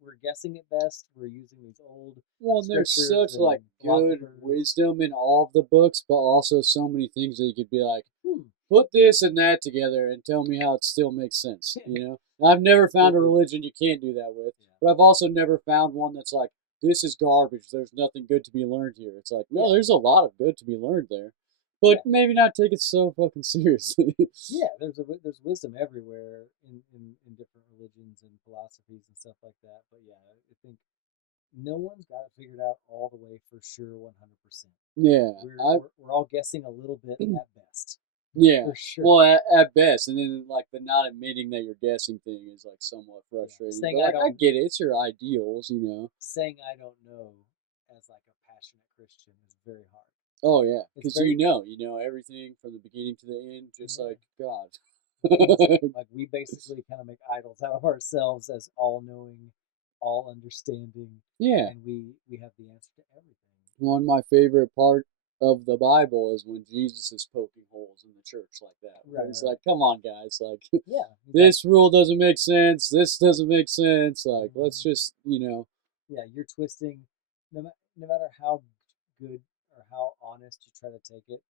We're guessing at best. We're using these old Well, and there's scriptures such and like good philosophers. wisdom in all of the books, but also so many things that you could be like, Hmm. put this and that together and tell me how it still makes sense. You know, I've never found a Absolutely. religion you can't do that with, Yeah. but I've also never found one that's like, this is garbage. There's nothing good to be learned here. It's like, no, Yeah. there's a lot of good to be learned there, Yeah. but maybe not take it so fucking seriously. Yeah, there's wisdom everywhere in different religions and philosophies and stuff like that. But yeah, I think no one's got it figured out all the way for sure, 100%. Yeah, I We're all guessing a little bit at best, yeah. for sure. Well, at best, and then like the not admitting that you're guessing thing is like somewhat Yeah, frustrating. But like I get it, it's your ideals, saying I don't know as like a passionate Christian is very hard. Oh yeah, It's because very you know everything from the beginning to the end, just yeah. like God. Like we basically kind of make idols out of ourselves as all knowing, all understanding, Yeah, and we have the answer to everything. one of my favorite part of the Bible is when Jesus is poking holes in the church like that. Right, It's right. like, come on, guys, like Yeah, he's like, this rule doesn't make sense. This doesn't make sense. Like, let's mhm. just, Yeah, you're twisting, no matter how good or how honest you try to take it,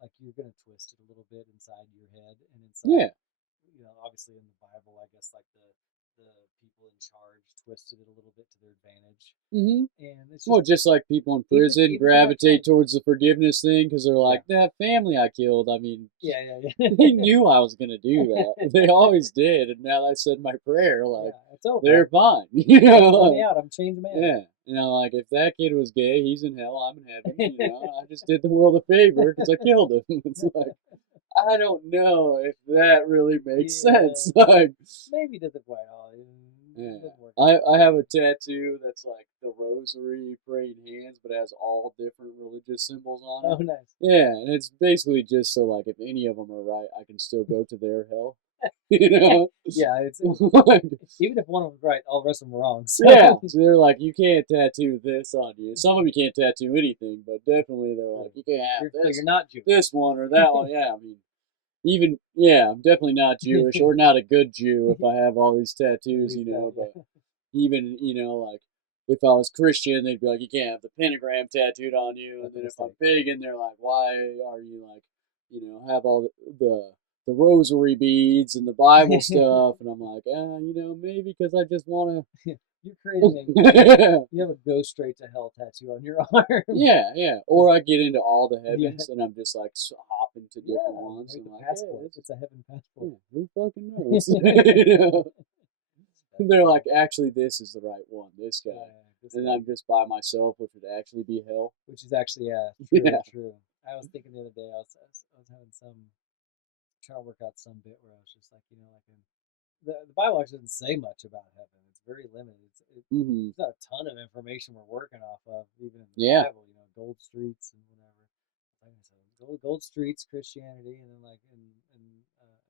like you're gonna twist it a little bit inside your head and inside, yeah. obviously in the Bible, I guess like the people in charge twisted it a little bit to their advantage, Hmm. and it's Well, just just like people in even prison even if we're not gravitate trying. towards the forgiveness thing because they're Yeah, like, that family I killed. I mean, yeah, they yeah, knew I was gonna do that. They always did, and now I said my prayer, like yeah. It's over. they're fine. Let me out. I'm a changed man. Yeah. Like if that kid was gay, he's in hell, I'm in heaven. I just did the world a favor because I killed him. It's like I don't know if that really makes Yeah, sense. Like, maybe doesn't quite all. yeah. It doesn't work out I that have way. a tattoo that's like the rosary praying hands, but it has all different religious symbols on Oh, it. nice. Yeah, and it's basically just so like if any of them are right, I can still go to their hell. You know? Yeah, it's Like, even if one of them's right, all the rest of them are wrong. yeah, So so they're like, you can't tattoo this on you. Some of you can't tattoo anything, but definitely they're like, you can't have so this, you're not Jewish. this one or that one. Yeah, I mean, even yeah, I'm definitely not Jewish or not a good Jew if I have all these tattoos, Believe that, But yeah. even like if I was Christian, they'd be like, you can't have the pentagram tattooed on you. And That's a then if I'm mistake. pagan, they're like, why are you like, have all the the rosary beads and the Bible stuff, and I'm like, maybe because I just want You're creating to. you have a go straight to hell tattoo on your arm. Yeah. Or I get into all the Yeah. heavens, and I'm just like hopping to different ones. Make And a I'm like, passport. this is, It's a heaven passport. who fucking knows? You know? And they're like, actually, this is the right one. This guy. And I'm just by myself, which would actually be hell. Which is actually Yeah. true. I was thinking the other day, I was having trying to work out some bit where I was just like, like the Bible actually doesn't say much about heaven. It's very limited. Hmm. It's not a ton of information we're working off of, even in the Yeah. Bible. Gold streets and whatever. Like I said, gold streets, Christianity, and then like in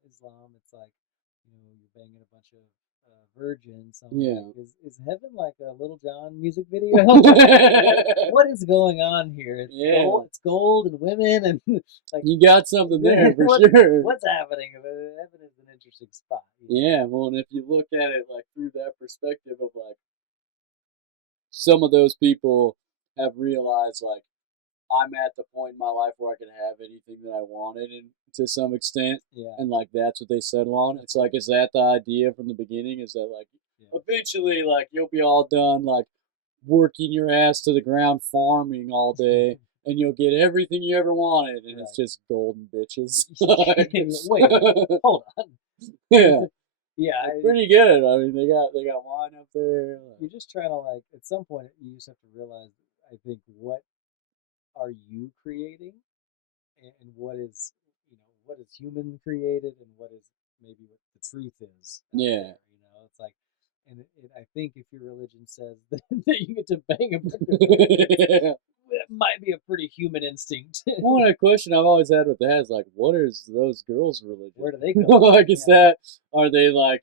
Islam, it's like you're banging a bunch of virgins. So I'm Yeah. like, is heaven like a Little John music video? What is going on here? It's gold and women and like You got something there for sure. what's happening? Heaven is an interesting spot. Yeah, well, and if you look at it like through that perspective of like some of those people have realized like I'm at the point in my life where I can have anything that I wanted, and to some extent, Yeah. and like that's what they settle on. It's like, is that the idea from the beginning? Is that like eventually, like you'll be all done, like working your ass to the ground, farming all day, and you'll get everything you ever wanted, and it's just golden bitches. Wait, hold on. Yeah. Yeah, Pretty good. I mean, they got wine up there. You're just trying to like at some point you just have to realize. I think what are you creating, and what is what is human created, and what is maybe what the truth is. Yeah. It's like, and I think if your religion says that you get to bang a bunch of it might be a pretty human instinct. One question I've always had with that is like, what is those girls' religion? Where do they go? Like, are they like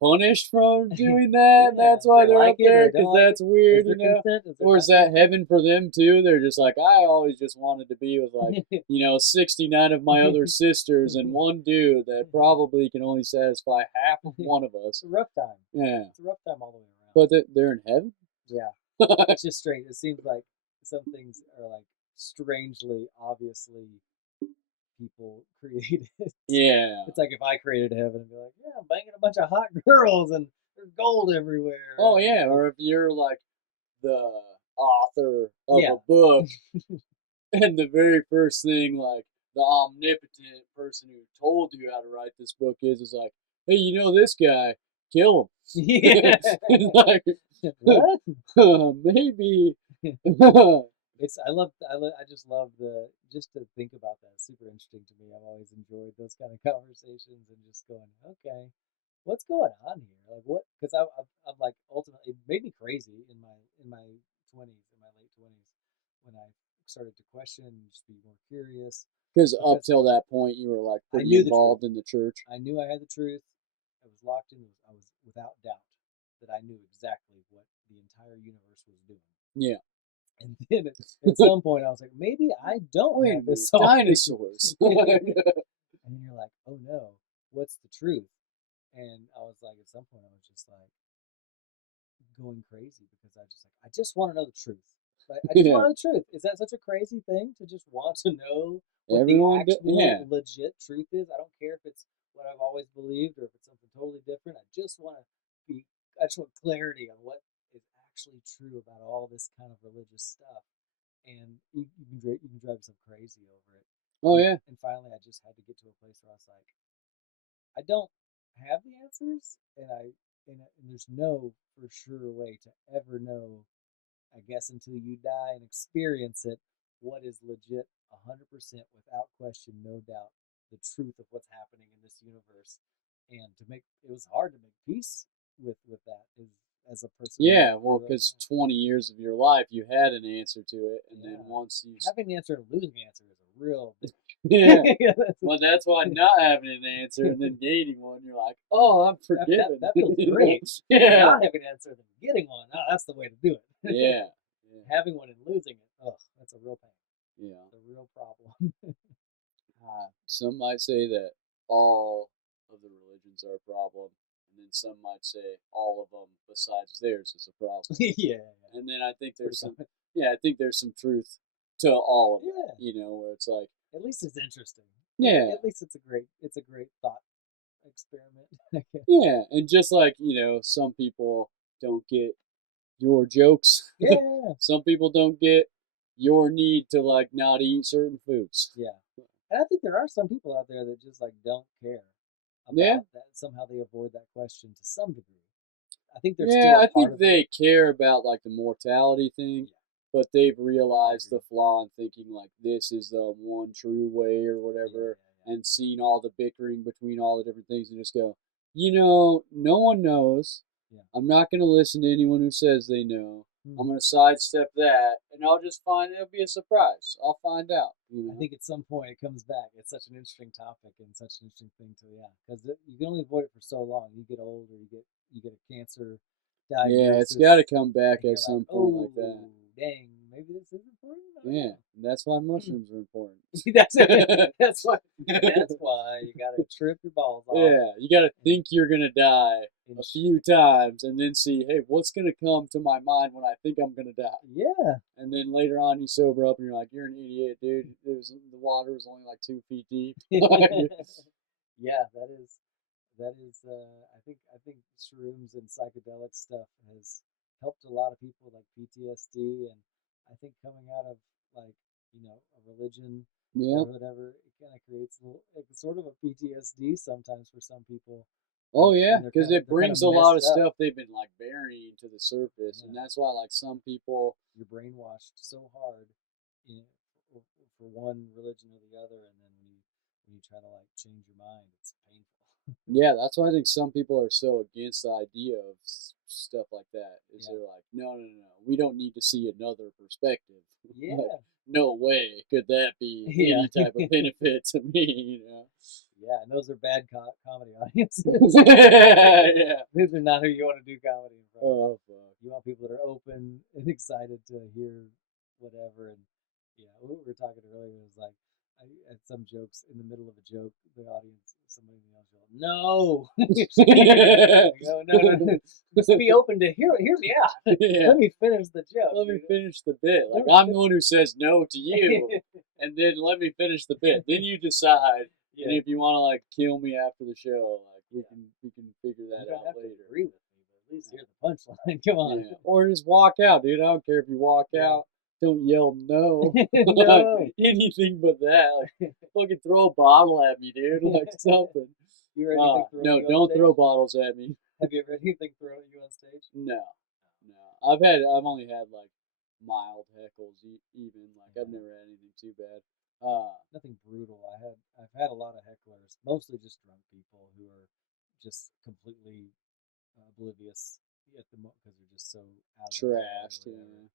punished from doing that? That's why they're up there because that's weird, Or is that heaven for them too? They're just like, I always just wanted to be with like 69 of my other sisters and one dude that probably can only satisfy half of one of us. It's a rough time. Yeah, it's a rough time all the way around. But they're in heaven. Yeah, it's just strange. It seems like some things are like strangely, obviously people created. Yeah. It's like if I created heaven and be like, yeah, I'm banging a bunch of hot girls and there's gold everywhere. Oh yeah, or if you're like the author of a book and the very first thing like the omnipotent person who told you how to write this book is like, hey, this guy, kill him. Yeah. Like, what? Maybe. I just love just to think about that. It's super interesting to me. I've always enjoyed those kind of conversations and just going, okay, what's going on here? Like what? Because I'm like ultimately it made me crazy in my 20s, in my late 20s, when I started to question and just be more curious. Because up till that point, you were like pretty involved in the church. I knew I had the truth. I was locked in. I was without doubt that I knew exactly what the entire universe was doing. Yeah. And then at some point, I was like, maybe I don't have this dinosaurs. And then you're like, oh no, what's the truth? And I was like, at some point, I was just like going crazy because I just want to know the truth. Like, I just want to know the truth. Is that such a crazy thing to just want to know what the actual legit truth is? I don't care if it's what I've always believed or if it's something totally different. I just want clarity on what is actually true about all this kind of religious stuff, and you can drive yourself crazy over it. Oh yeah. And finally, I just had to get to a place where I was like, I don't have the answers, and there's no for sure way to ever know. I guess until you die and experience it, what is legit 100% without question, no doubt, the truth of what's happening in this universe. And it was hard to make peace with that as a person. Yeah, well, because 20 years of your life, you had an answer to it, and then once you having the answer and losing the answer is a real. Well, that's why not having an answer and then gaining one, you're like, oh, I'm forgiven. That feels great. Not having an answer and then getting one, that's the way to do it. Yeah. Having one and losing it, that's a real pain. Yeah. It's a real problem. Some might say that all of the religions are a problem, and then some might say all of them besides theirs is a problem. Yeah. And then I think there's some truth to all of it. Where it's like at least it's interesting. Yeah, At least it's a great thought experiment. I guess. yeah, and just like some people don't get your jokes. Yeah, Some people don't get your need to like not eat certain foods. yeah. And I think there are some people out there that just like don't care Yeah, about that. Somehow they avoid that question to some degree. I think there's yeah, still I a part think of it. they care about like the mortality thing, Yeah, but they've I realized the agree. flaw in thinking like this is the one true way or Yeah, whatever, yeah, and seen all the bickering between all the different things and just go, no one knows. yeah, I'm not going to listen to anyone who says they know. yeah. I'm going to sidestep that, and I'll just find it'll be a surprise. I'll find out. I think at some point it comes back. It's such an interesting topic and such an interesting thing to, yeah, because you can only avoid it for so long. You get old, or you get a cancer Yeah, it's got to diagnosis, come back and at you're like, some point oh, like that. dang, maybe this is important. I Yeah, don't that's why mushrooms are important. know. That's why you gotta trip your balls off Yeah, you got to and think you're gonna die and a few times, and then see, hey, what's gonna come to my mind when I think I'm gonna die? yeah. And then later on, you sober up, and you're like, you're an idiot, dude. The water was only like 2 feet deep. Yeah, that is I think shrooms and psychedelic stuff has helped a lot of people like PTSD, and I think coming out of like a religion or Yep. whatever, it kind of creates a little, like, sort of a PTSD sometimes for some people Oh yeah, when they're because kind of it they're kind of brings a lot messed of up. stuff they've been like burying to the surface, and Yeah, that's why like some people. you're brainwashed so hard in, for one religion or the other, and then when you try to like change your mind, it's painful. Yeah, that's why I think some people are so against the idea of stuff like that. Is Yeah, they're like, no, no, no, no, we don't need to see another perspective. Like, yeah, no way could that be yeah. any type of benefit to me. Yeah, and those are bad comedy audiences. Yeah. These are not who you want to do comedy in front of. Oh fuck. You want people that are open and excited to hear whatever. And yeah, what we were talking earlier was like, I had some jokes in the middle of a joke. The audience, somebody in the audience, yelled, "No!" Like, oh no, no, no! Just be open to hear me out. Yeah. Let me finish the joke. Let me finish the bit. Like Let me I'm the one who says no to you, and then let me finish the bit. Then you decide. And Yeah, if you want to like kill me after the show, like we yeah. can we can figure You that don't out have to later. agree with me, but at least hear the punchline. Come on. Yeah. Or just walk out, dude. I don't care if you walk Yeah. out. Don't yell no. Like, No. anything but that. Like fucking throw a bottle at me, dude. Like something. You heard anything thrown at No, you on don't stage? throw bottles at me. Have you ever had anything thrown at you on stage? No, no. I've only had like mild heckles, even like I've Yeah. never had anything too bad. Uh, Nothing brutal. I've had a lot of hecklers, mostly just drunk people who are just completely oblivious at the moment because they're just so out of their head or Trashed, whatever. yeah.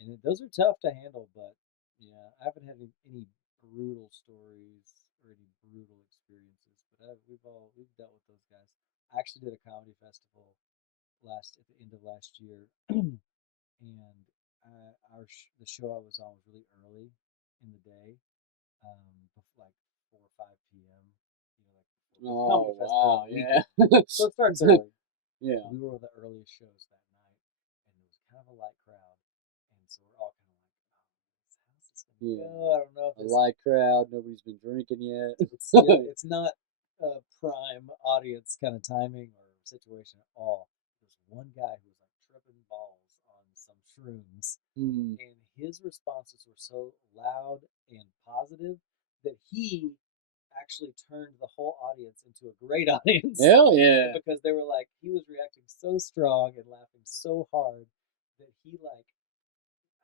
And those are tough to handle, but yeah, I haven't had any brutal stories or any brutal experiences. But we've dealt with those guys. I actually did a comedy festival last at the end of last year, and the show I was on was really early in the day, like 4 or 5 p.m. Like because the comedy Oh festival on wow, the yeah. weekend, so it starts early. Yeah. We were one of the earliest shows that night, and it was kind of a light crowd, and so we're all kind of like, oh, how's this gonna Yeah. go? I don't know if A this. light crowd, nobody's been drinking yet. It's not a prime audience kind of timing or situation at all. There's one guy who was like tripping balls on some shrooms, Hmm. and his responses were so loud and positive that he actually turned the whole audience into a great audience Hell yeah. because they were like he was reacting so strong and laughing so hard that he like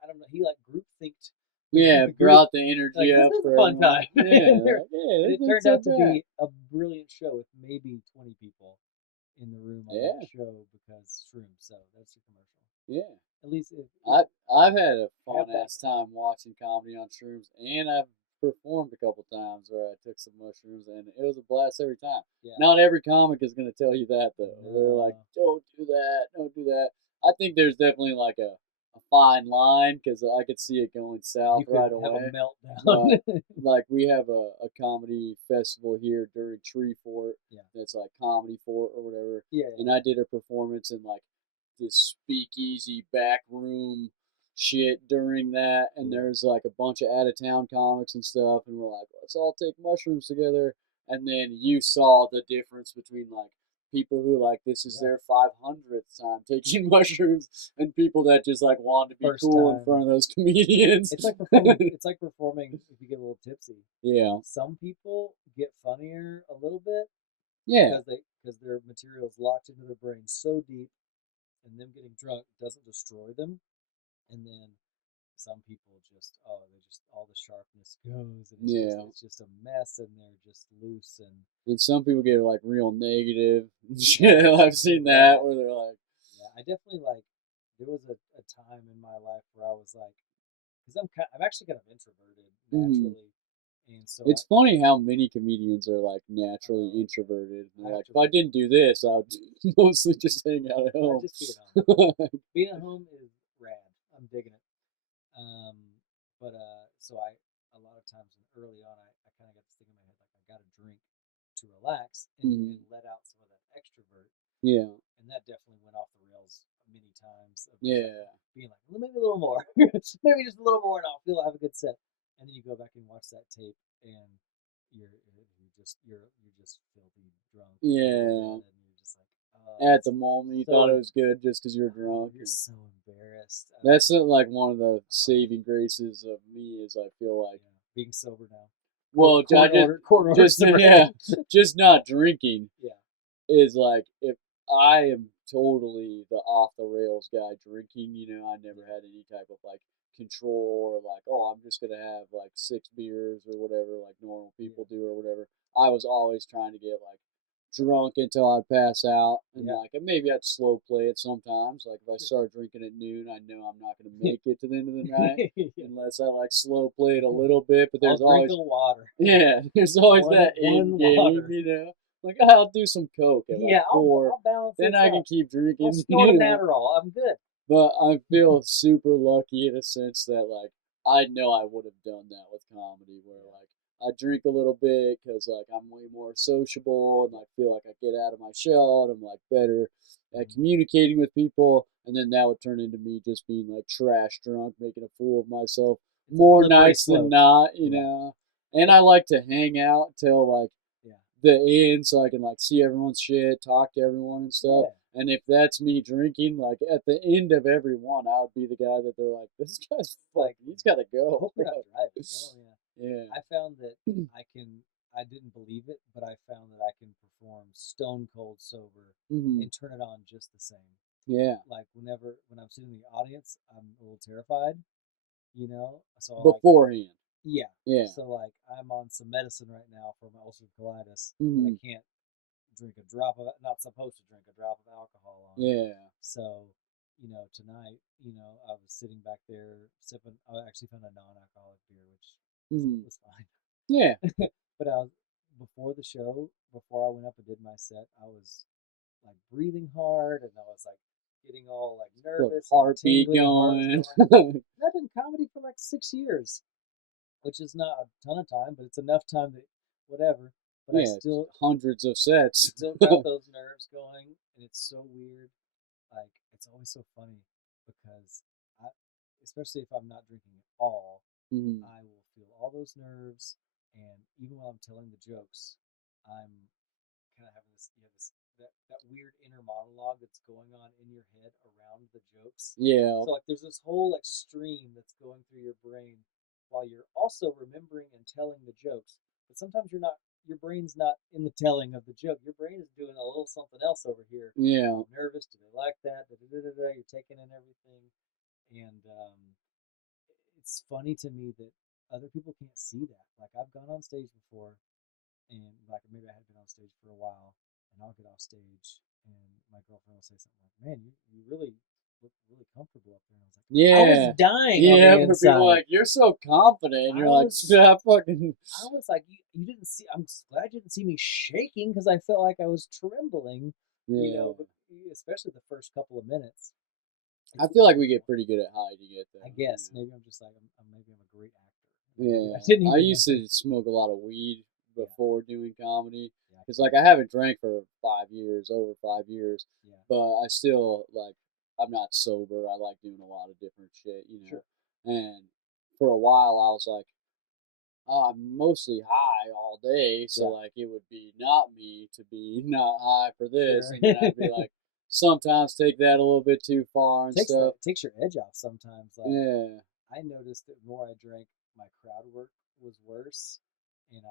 I don't know he like group thinked Yeah, the group brought the like energy this up is a for fun everyone. time. Yeah, and, like, yeah, and this it ain't turned so out to bad. be a brilliant show with maybe 20 people in the room on that Yeah, show because shrooms. So that's your commercial. yeah. At least if I've had a have fun that. ass time watching comedy on shrooms, and I've performed a couple times where I took some mushrooms, and it was a blast every time. Yeah. Not every comic is going to tell you that though. They're like, No. don't do that, don't do that. I think there's definitely like a fine line because I could see it going south You could right have a away. meltdown. Like we have a comedy festival here during Tree Fort Yeah. that's like Comedy Fort or whatever, Yeah. and I did a performance in like this speakeasy back room shit during that, and Yeah. there's like a bunch of out of town comics and stuff, and we're like, let's all take mushrooms together. And then you saw the difference between like people who like this is Yeah. their 500th time taking mushrooms, and people that just like want to be First cool in time. front of those comedians. It's like performing. It's like performing if you get a little tipsy. Yeah, Some people get funnier a little bit yeah, because their material is locked into their brain so deep, and them getting drunk doesn't destroy them. And then some people just they just all the sharpness goes, and yeah. it's just a mess, and they're just loose and And some people get like real negative and shit. I've seen that where they're like, yeah. I definitely like. There was a time in my life where I was like, because I'm actually kind of introverted mm. naturally, and so It's funny how many comedians are like naturally uh, introverted. And I they're have like, to if I didn't do this, I would mostly just hang out at I home. just be at home. Being at home is rad. I'm digging it. Um, so a lot of times early on, I kind of got this thing in my head like I got to drink to relax and Mm. let out some of that extrovert, Yeah, and that definitely went off the rails many times of just like yeah, being like, well, maybe a little more, maybe just a little more, and I'll have a good set. And then you go back and watch that tape, and you're just filthy drunk, yeah. and you're just like, oh, At it's the moment, you thought it so was good just because you're oh, drunk. you're And so embarrassed. that's like one of the Oh, saving graces of me is I feel like, yeah, being sober now. well, I Court order just yeah, sobriety. just not drinking Yeah, is like if I am totally the off the rails guy drinking, I never yeah, had any type of like control or like, oh, I'm just gonna have like 6 beers or whatever, like normal yeah, people do or whatever. I was always trying to get like drunk until I'd pass out, and yeah. like and maybe I'd slow play it sometimes. Like if I Sure. start drinking at noon, I know I'm not gonna make it to the end of the night Yeah. unless I like slow play it a little bit. But I'll there's drink always a water. yeah, there's always that One end game, water. Like I'll do some coke at like Yeah, four, I'll balance then this I can out. keep I'll drinking, snort an Adderall. I'm good. But I feel super lucky in a sense that like I know I would have done that with comedy, where Yeah, like I drink a little bit because like I'm way more sociable and yeah. I feel like I get out of my shell and I'm like better at Mhm. communicating with people, and then that would turn into me just being like trash drunk, making a fool of myself It's a more slippery nights than slope. not. Yeah, And I like to hang out till like yeah, the end so I can like see everyone's shit, talk to everyone and stuff. yeah. And if that's me drinking, like at the end of every one, I would be the guy that they're like, this guy's It's like, fucking, he's got to I go, hope you're bro. not driving. Oh yeah. Yeah. I found that I can. I didn't believe it, but I found that I can perform stone cold sober Hmm. and turn it on just the same. Yeah. Like when I'm sitting in the audience, I'm a little terrified, So like, Beforehand. yeah. Yeah. So like, I'm on some medicine right now for my ulcerative colitis that I Hmm. can't drink a drop of, not supposed to drink a drop of alcohol on. Yeah. So, tonight, I was sitting back there sipping. I actually found a non-alcoholic beer, which Hmm. was fine. Yeah. But before the show, before I went up and did my set, I was like breathing hard, and I was like getting all like The nervous and heartbeat tingly, and heart was going. going. And I've been comedy for like 6 years, which is not a ton of time, but it's enough time that whatever. But I Yeah. Hundreds of sets. still got those nerves going, and it's so weird. Like it's always so funny because I, especially if I'm not drinking at all, Hmm. I will feel all those nerves, and even while I'm telling the jokes, I'm kind of having that weird inner monologue that's going on in your head around the jokes. Yeah. So like there's this whole like stream that's going through your brain while you're also remembering and telling the jokes. But sometimes your brain's not in the telling of the joke. Your brain is doing a little something else over here. Yeah. I'm nervous. Do they like that? Da, da, da, da, da. You're taking in everything, and it's funny to me that other people can't see that. Like I've gone on stage before, and like maybe I had been on stage for a while, and I'll get off stage, and my girlfriend will say something like, "Man, you really look really comfortable up there." And I was like, I was Yeah. dying on Yeah. the But people are inside. like, you're so confident. And I you're like, was fucking. I was like, you didn't see. I'm glad you didn't see me shaking because I felt like I was trembling. Yeah. But especially the first couple of minutes. I It's feel like we get pretty good at hiding it, I though. guess maybe I'm just like maybe I'm a great actor. I Yeah, didn't I even know. used to smoke a lot of weed Yeah, before doing comedy yeah, I because, can't. like, I haven't drank for 5 years, over 5 years, Yeah, but I still like. I'm not sober. I like doing a lot of different shit, you know. Sure. And for a while, I was like, oh, I'm mostly high all day, so Yeah. like it would be not me to be not high for this, Sure. and then I'd be like, sometimes take that a little bit too far and stuff. Takes your edge off sometimes. Like Yeah, I noticed that the more I drank, my crowd work was worse, and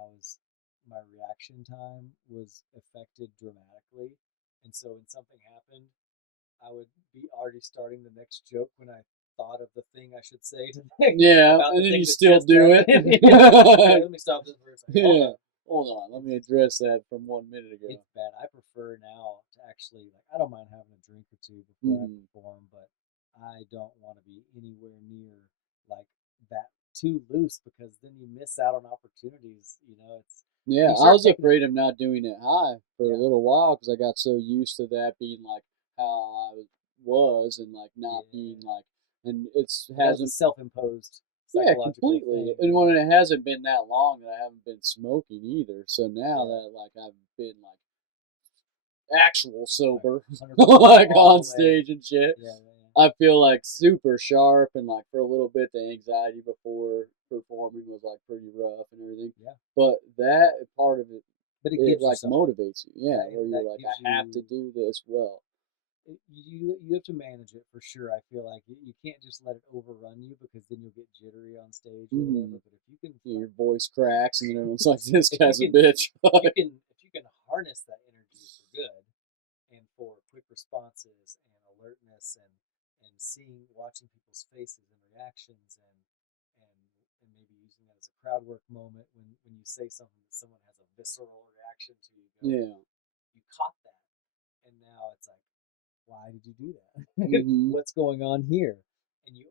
my reaction time was affected dramatically. And so when something happened, I would be already starting the next joke when I thought of the thing I should say to yeah, about the and then thing you that still just do happened. it. Okay, let me stop this for a second. Hold Yeah, on. hold on, let me address that from 1 minute ago. It's bad. I prefer now to actually like I don't mind having a drink or two before I Mhm. perform, but I don't want to be anywhere near like that too loose because then you miss out on opportunities. You know, it's Yeah, you I start was taking afraid of not doing it high for a yeah, little while because I got so used to that being like how I was and like not being yeah. like, and it's That was a hasn't. self-imposed Yeah, psychological completely. thing. And when it hasn't been that long that I haven't been smoking either. So now Yeah, that like I've been like actual like sober, 100% like all on the way. stage and shit, Yeah, yeah, yeah. I feel like super sharp and like for a little bit the anxiety before performing was like pretty rough and everything. Yeah. But that part of it, But it it gives you like something. motivates you. Yeah, where you're That like, gives I have to you do this well. you have to manage it for sure. I feel like you can't just let it overrun you because then you'll get jittery on stage or Mm. whatever. But if you can, Yeah, your voice cracks and then everyone's like, this if you guy's a can, bitch. if you can harness that energy for good and for quick responses and alertness and watching people's faces and reactions and and maybe using that as a crowd work moment when you say something that someone has a visceral reaction to, you go, Yeah. you caught that, and now it's like, why did you do that? Hmm. What's going on here? And you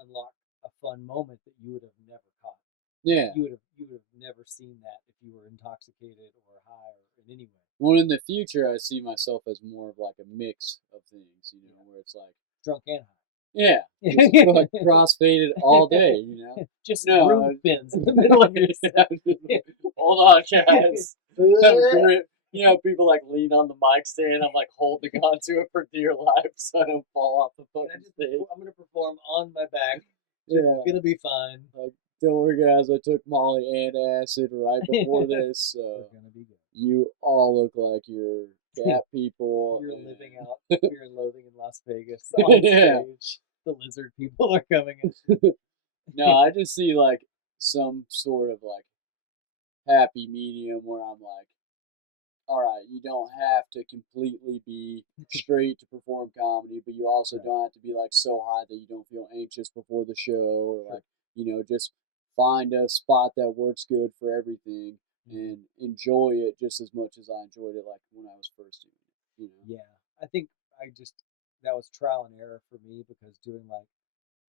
unlock a fun moment that you would have never caught. Yeah. You would have never seen that if you were intoxicated or high or in any way. Well, in the future, I see myself as more of like a mix of things, you know, Yeah, where it's like, drunk and yeah, just high. crossfaded all day, you know. Just No, groove pins in the middle of your set. hold on, guys. I'm grip. You know, people like lean on the mic stand. I'm like holding on to it for dear life so I don't fall off the fucking stage. I'm gonna perform on my back. Just Yeah, gonna be fine. like don't worry, guys. I took Molly and acid right before this, We're so gonna be good. you all look like you're cat people. You're living And... out Fear and Loathing in Las Vegas on yeah. stage. The lizard people are coming at No, I just see like some sort of like happy medium where I'm like, all right, you don't have to completely be straight to perform comedy, but you also Right. don't have to be like so high that you don't feel anxious before the show, or Sure. like, you know, just find a spot that works good for everything Mhm. and enjoy it just as much as I enjoyed it like when I was first doing it, you know. Yeah, I think I just that was trial and error for me because doing like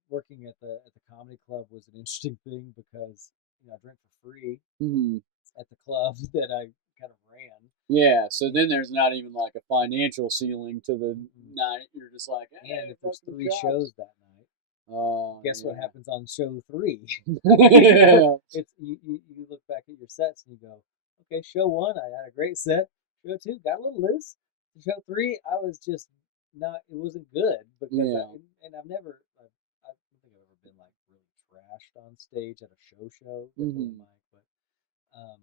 working at the comedy club was an interesting thing because I drank for free Hmm. at the club that I kind of ran. Yeah, so And, then there's not even like a financial ceiling to the mm-mm. night. You're just like, And hey, if there's fucking three shots. shows that night, Oh, guess what yeah. happens on show three? Yeah. It's you look back at your sets and you go, okay, show one I had a great set. Show two got a little loose. Show three I was just not. It wasn't good because Yeah. I've never. I don't think I've ever been like really trashed on stage at a show. Definitely Hmm. Mike, but um,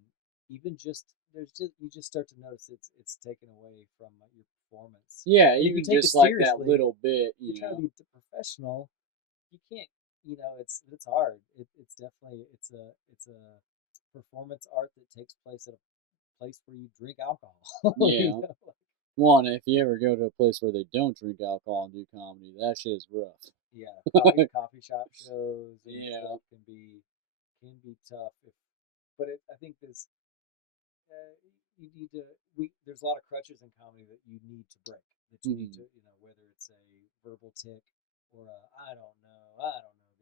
even just there's just you just start to notice it's taken away from your performance. Yeah, And if you even take it just like that seriously, little bit, you're you trying to know. be professional. You can't. It's hard. It's definitely it's a performance art that takes place at a place where you drink alcohol. you Yeah. know? One, if you ever go to a place where they don't drink alcohol and do comedy, that shit is rough. Yeah, coffee shop shows and Yeah. stuff can be tough. But I think you need to there's a lot of crutches in comedy that you need to break, that you need Hmm. to, whether it's a verbal tick or a I don't know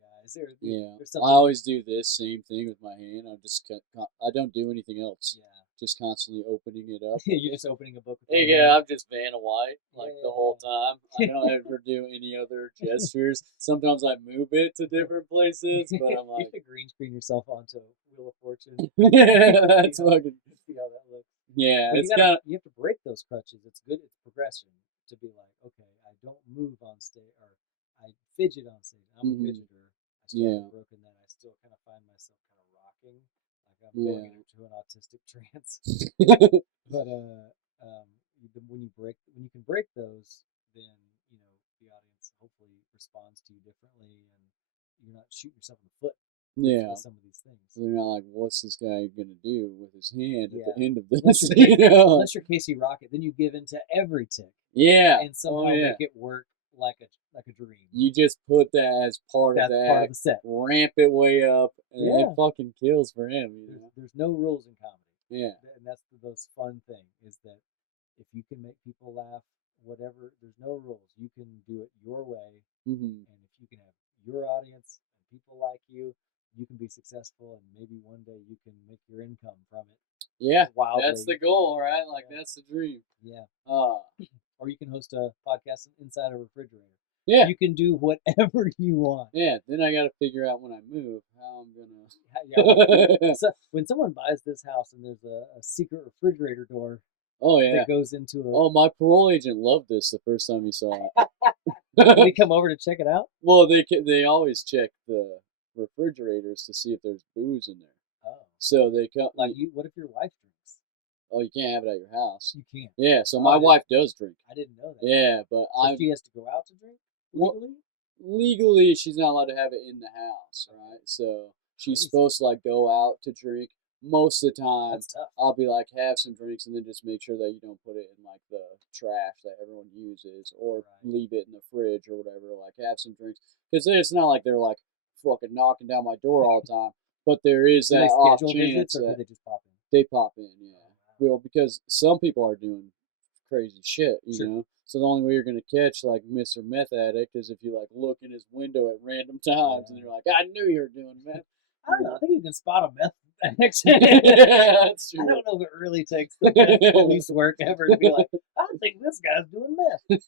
guys, Yeah. there's I something that always do this same thing with my hand. I don't do anything else. yeah. Just constantly opening it up. Like, You're just opening a book with hey, one yeah, hand. I'm just Vanna White, Yeah, like the whole time. I don't ever do any other gestures. Sometimes I move it to different places, but I'm You like, have to green screen yourself onto Wheel of Fortune. yeah, see that's how fucking, see how that looks. yeah, But it's kind of, you have to break those crutches. It's good. It's progression. to be like, okay, I don't move on stage, or I fidget on stage. I'm a Mhm. fidgeter. I started Yeah. broken that. I still kind of find myself kind of rocking, like I'm Yeah. going into an autistic trance. But when you can break those, then the audience hopefully responds to you differently, and you're not shooting yourself in the foot Yeah. with some of these things. They're not like, what's this guy gonna do with his hand at Yeah. the end of Unless this? unless you're Casey Rocket, then you give into every tick Yeah. and somehow Oh yeah. make it work like a dream. You just put that as part of That's the part of act, the set. ramp it way up, and Yeah. it fucking kills for him. There's no rules in comedy. Yeah. And that's the most fun thing, is that if you can make people laugh, whatever, there's no rules. You can do it your way, Mm-hmm. and if you can have your audience and people like you can be successful, and maybe one day you can make your income from it. Yeah, Wildly. that's the goal, right? Like Yeah. that's the dream. Yeah. Or you can host a podcast inside a refrigerator. Yeah. You can do whatever you want. Yeah. Then I got to figure out when I move how I'm gonna. Yeah. So when someone buys this house and there's a secret refrigerator door Oh yeah. that goes into a. Oh, my parole agent loved this the first time he saw Did he it. come over to check it out? Well, they always check the refrigerators to see if there's booze in there. Oh. So they come. Like what if your wife drinks? Oh, you can't have it at your house. You can't. Yeah. So Oh, my wife does drink. I didn't know that. Yeah, but So she has to go out to drink legally. Legally, she's not allowed to have it in the house, right? So she's Crazy. supposed to like go out to drink. Most of the time, That's tough. I'll be like, have some drinks, and then just make sure that you don't put it in like the trash that everyone uses, or leave it in the fridge or whatever. Like, have some drinks, because it's not like they're like fucking knocking down my door all the time. But there is Do that they off schedule chance visits, or do that they just pop in? they pop in, yeah. Oh, wow. Well, because some people are doing crazy shit, you Sure. know. So the only way you're gonna catch like Mr. Meth Addict is if you like look in his window at random times, and you're like, I knew you were doing meth. I don't know. I think you can spot a meth addict. Yeah, that's true. I don't know if it really takes the best police work ever to be like, I think this guy's doing meth.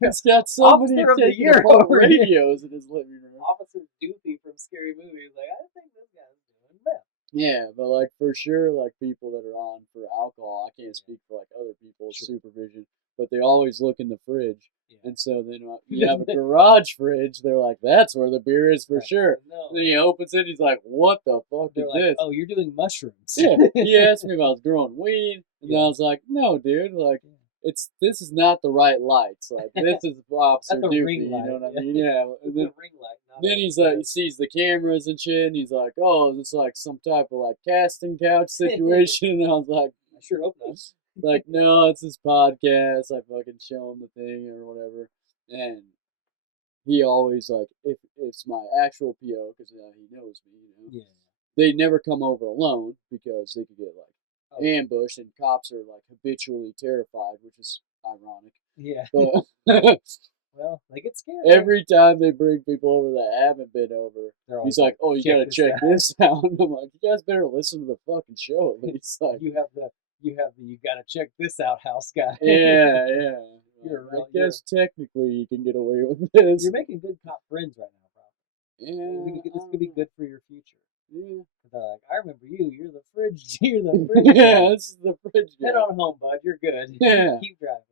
He's got somebody Officer of the taking year apart over here. radios in his living room. Officer Doofy from Scary Movie is like, I think this guy's doing meth. Yeah, but like for sure, like people that are on for alcohol, I can't speak for like other people's supervision, but they always look in the fridge. Yeah. And so then you have a garage fridge, they're like, that's where the beer is for Right. sure. No. Then he opens it, he's like, what the fuck They're is like, this? oh, you're doing mushrooms. Yeah, he asked me if I was growing weed, and then I was like, no, dude, like, this is not the right lights. Like, this is Officer That's a Doofy, ring you light. know what I mean? Yeah. And then, ring light. then he's like, he sees the cameras and shit, and he's like, oh, is this like some type of like casting couch situation? And I was like, I sure hope not. Like, no, it's his podcast. I fucking show him the thing or whatever. And he always, like, if it's my actual PO, because he knows me, you know, Yeah. they never come over alone because they could get, like, ambushed, and cops are, like, habitually terrified, which is ironic. Yeah. But well, they get scared. Every time they bring people over that haven't been over, he's like, oh, you gotta check this out. And I'm like, you guys better listen to the fucking show. But he's like, you gotta check this out, house guy. Yeah. I guess technically you can get away with this. You're making good cop friends right now, probably. Yeah. This could be good for your future. Yeah. They're like, I remember you. You're the fridge. You're the fridge. Yeah, this is the fridge guy. Head on home, bud. You're good. Yeah. Keep driving.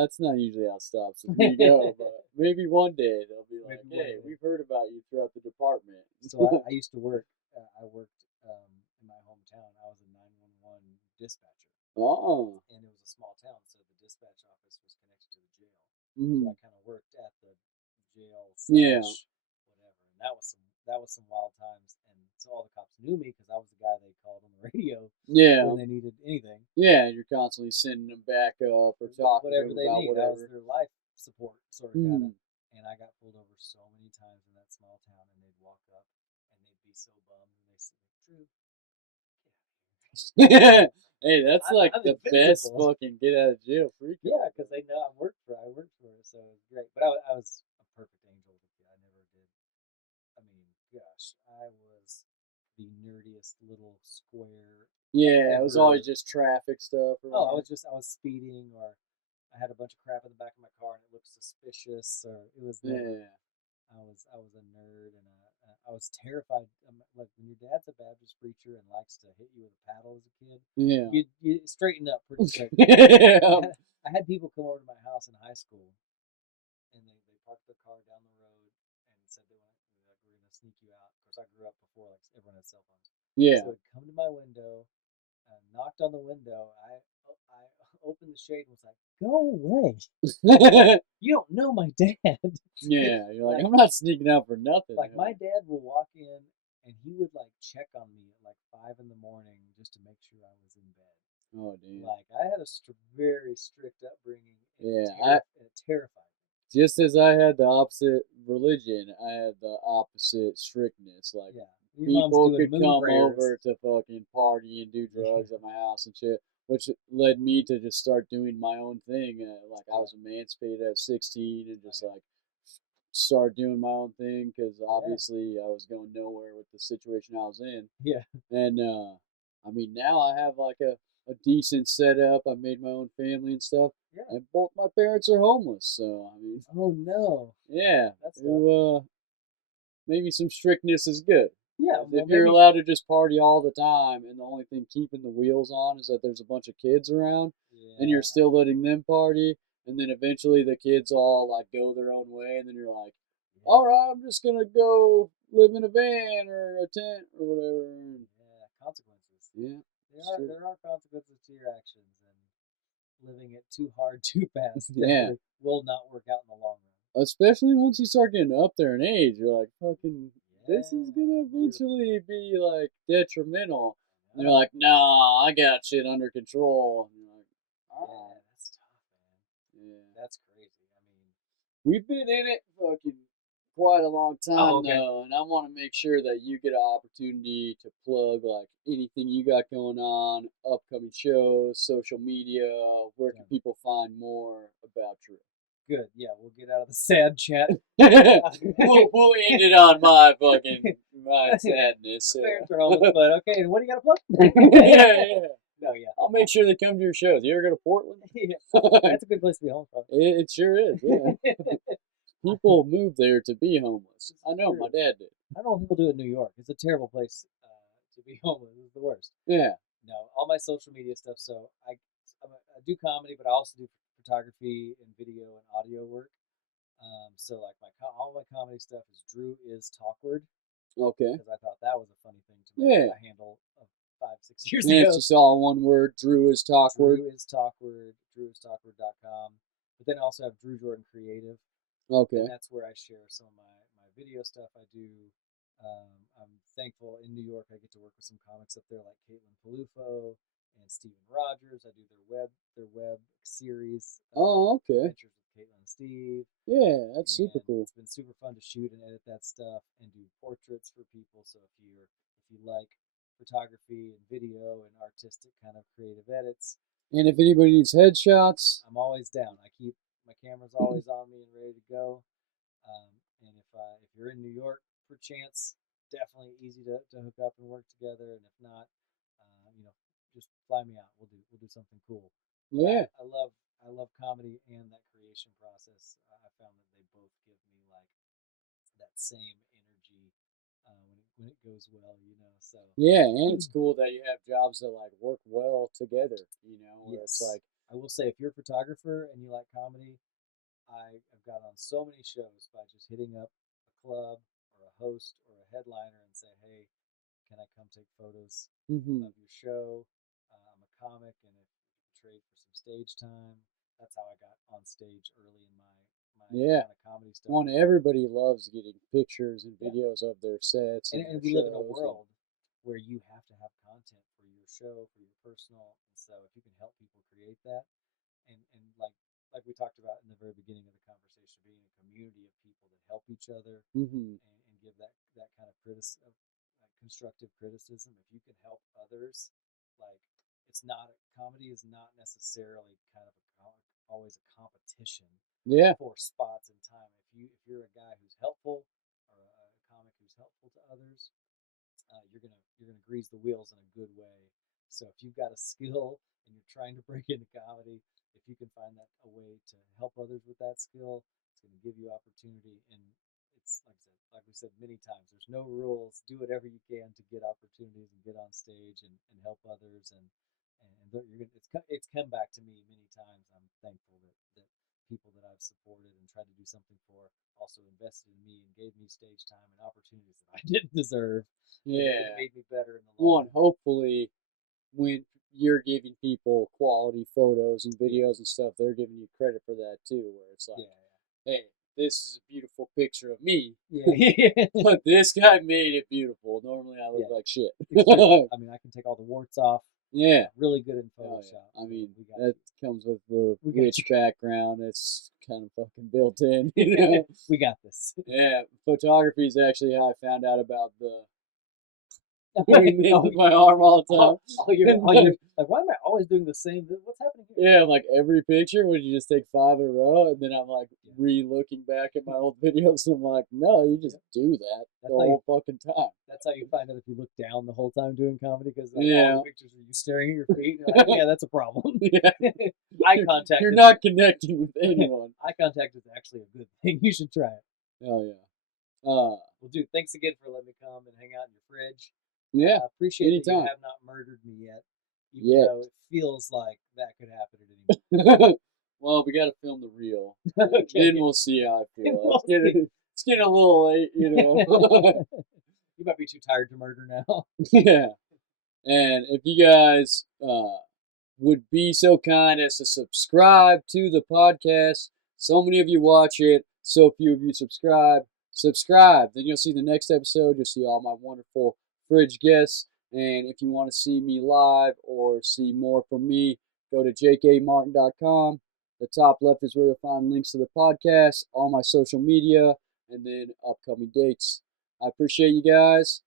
That's not usually how it stops when you go, but maybe one day they'll be like, hey, we've heard about you throughout the department. So I used to work, I worked in my hometown. I was a 911 dispatcher. Oh. And it was a small town, so the dispatch office was connected to the jail. Mm-hmm. So I kind of worked at the jail Yeah. whatever. And that was some wild times. And so all the cops knew me because I was the guy they called on the radio. Yeah. When they needed anything. Yeah, you're constantly sending them back up or talking whatever to them they about need. whatever. That was their life support sort of kind of. And I got pulled over so many times in that small town, and they'd walk up and they'd be so bummed, and they say, "Drew, get out of here." Hey, that's like I'm the best fucking get out of jail free card. Yeah, because they know I worked for it, so it was great. But I was a perfect angel. I never did. I mean, gosh, I was the nerdiest little square. Yeah, it was always just traffic stuff. I was speeding, or I had a bunch of crap in the back of my car and it looked suspicious, or it was. Yeah. I was a nerd and a I was terrified. Like when your dad's a Baptist preacher and likes to hit you with a paddle as a kid, Yeah. you straighten up pretty quick. Yeah. I had people come over to my house in high school, and they parked their car down the road and said they like, we're gonna sneak you out. Of course, I grew up before like everyone had cell phones, so they'd come to my window, knocked on the window. I opened the shade and was like, "Go away! Like, you don't know my dad." Yeah, you're like, Like, I'm not sneaking out for nothing. like my dad will walk in and he would like check on me at like 5 in the morning just to make sure I was in bed. Oh, damn. Like I had a very strict upbringing, and Yeah, it terrified just as I had the opposite religion, I had the opposite strictness. Like, me. Yeah, your mom's people doing could moon come prayers. over to fucking party and do drugs at my house and shit, which led me to just start doing my own thing. Like, I was emancipated at 16 and just like start doing my own thing because obviously I was going nowhere with the situation I was in. Yeah, And I mean, now I have like a decent setup. I made my own family and stuff, yeah. and both my parents are homeless. So I mean, Oh no, yeah, that's tough. maybe some strictness is good. Yeah, 'Cause well if you're maybe. allowed to just party all the time, and the only thing keeping the wheels on is that there's a bunch of kids around, and you're Yeah, still letting them party, and then eventually the kids all like go their own way, and then you're like, all yeah, right, I'm just gonna go live in a van or a tent or whatever. And yeah. Consequences. yeah, it's There are true. there are consequences to your actions, and living it too hard too fast Yeah. definitely will not work out in the long Especially once you start getting up there in age, you're like, fucking, run. this is Yeah, gonna you're. eventually be like detrimental. I And they're know. like, nah, I got shit under control. And you're like, Yeah, alright, that's tough, man. yeah. That's crazy. I mean, We've been in it fucking quite a long oh, time okay. though, and I want to make sure that you get an opportunity to plug like anything you got going on, upcoming shows, social media. Where can Done. people find more about you? Good. Yeah, we'll get out of the sad chat. we'll end it on my sadness. My parents are homeless, but okay. And what do you got to plug? Yeah. No, yeah. I'll make sure they come to your shows. You ever go to Portland? Yeah, it, that's a good place to be homeless from. it sure is. Yeah, people move there to be homeless. I know True. my dad did. I don't know if people do it in New York. It's a terrible place to be homeless. It's the worst. Yeah. No, all my social media stuff. So I do comedy, but I also do photography and video and audio work. So like all my comedy stuff is Drew is Talkward, Okay. because I thought that was a funny thing to make Yeah. a handle of 5 6 years And it's ago. just all one word. Drew is Talkward. Drew is Talkward, DrewIsTalkward.com. But then I also have Drew Jordan Creative, and Okay. that's where I share some of my video stuff I do. I'm thankful in New York I get to work with some comics up there like Caitlin Palufo and Steven Rogers. I do their web series, Oh, okay. Adventures with Caitlin and Steve, Yeah, that's super and cool. it's been super fun to shoot and edit that stuff and do portraits for people. So if you like photography and video and artistic kind of creative edits, And if anybody needs headshots, I'm always down. I keep my camera's always on me and ready to go. And if you're in New York per chance, definitely easy to hook up and work together. And if not, just fly me out. We'll do something cool. But yeah, I love comedy and that creation process. I found that they both give me like that same energy when it goes well. So yeah, and it's cool that you have jobs that like work well together. Where it's yes, like, I will say if you're a photographer and you like comedy, I've got on so many shows by just hitting up a club or a host or a headliner and say, hey, can I come take photos hmm of your show? I'm a comic, and if you can trade for some stage time, that's how I got on stage early in my yeah. kind of comedy stuff. One, everybody loves getting pictures and Yeah, videos of their sets and and their we live in a shows. world where you have to have content for your show, for your personal. And so if you can help people create that, and like we talked about in the very beginning of the conversation, being a community of people that help each other Hmm and give that kind of like constructive criticism. If you can help others, like it's not comedy is not necessarily kind of always a competition Yeah, for spots in time. If you're a guy who's helpful or a comic who's helpful to others, you're gonna grease the wheels in a good way. So if you've got a skill and you're trying to break into comedy, if you can find that a way to help others with that skill, it's going to give you opportunity, and it's like we said many times. There's no rules. Do whatever you can to get opportunities and get on stage and help others. And you're gonna, it's come back to me many times. I'm thankful that people that I've supported and tried to do something for also invested in me and gave me stage time and opportunities that I didn't deserve. Yeah. It made me better in the One, long run. hopefully, when you're giving people quality photos and videos and stuff, they're giving you credit for that too. Where it's like, hey, this is a beautiful picture of me, Yeah. but this guy made it beautiful. Normally, I look Yeah. like shit. It's true. I mean, I can take all the warts off. Yeah. Really good in Oh, Photoshop. yeah. I mean, we got that comes with the We got rich background. It's kind of fucking built in, you know? we got this. Yeah, photography is actually how I found out about the doing this with my arm all the time. Like, why am I always doing the same? What's happening here? Yeah, like every picture, would you just take 5 in a row? And then I'm like re-looking back at my old videos, and I'm like, no, you just do that the whole fucking time. That's how you find out if you look down the whole time doing comedy, because all Yeah. the pictures are you staring at your feet. And you're like, yeah, that's a problem. Yeah. Eye contact. You're not connecting with anyone. Eye contact is actually a good thing. You should try it. Hell yeah. Well, dude, thanks again for letting me come and hang out in your fridge. Yeah. I appreciate that anytime. you have not murdered me yet, even though it feels like that could happen at any moment. Well, we got to film the reel. Okay. Then we'll see how I feel. We'll It's getting a little late, you know. You might be too tired to murder now. Yeah. And if you guys would be so kind as to subscribe to the podcast. So many of you watch it, so few of you subscribe. Subscribe. Then you'll see the next episode. You'll see all my wonderful fridge guests. And if you want to see me live or see more from me, go to jkmartin.com. The top left is where you'll find links to the podcast, all my social media, and then upcoming dates. I appreciate you guys.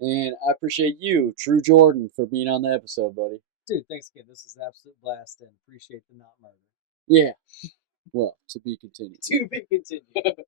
And I appreciate you, True Jordan, for being on the episode, buddy. Dude, thanks again. This is an absolute blast, and appreciate the not murder. Yeah. Well, to be continued. To be continued.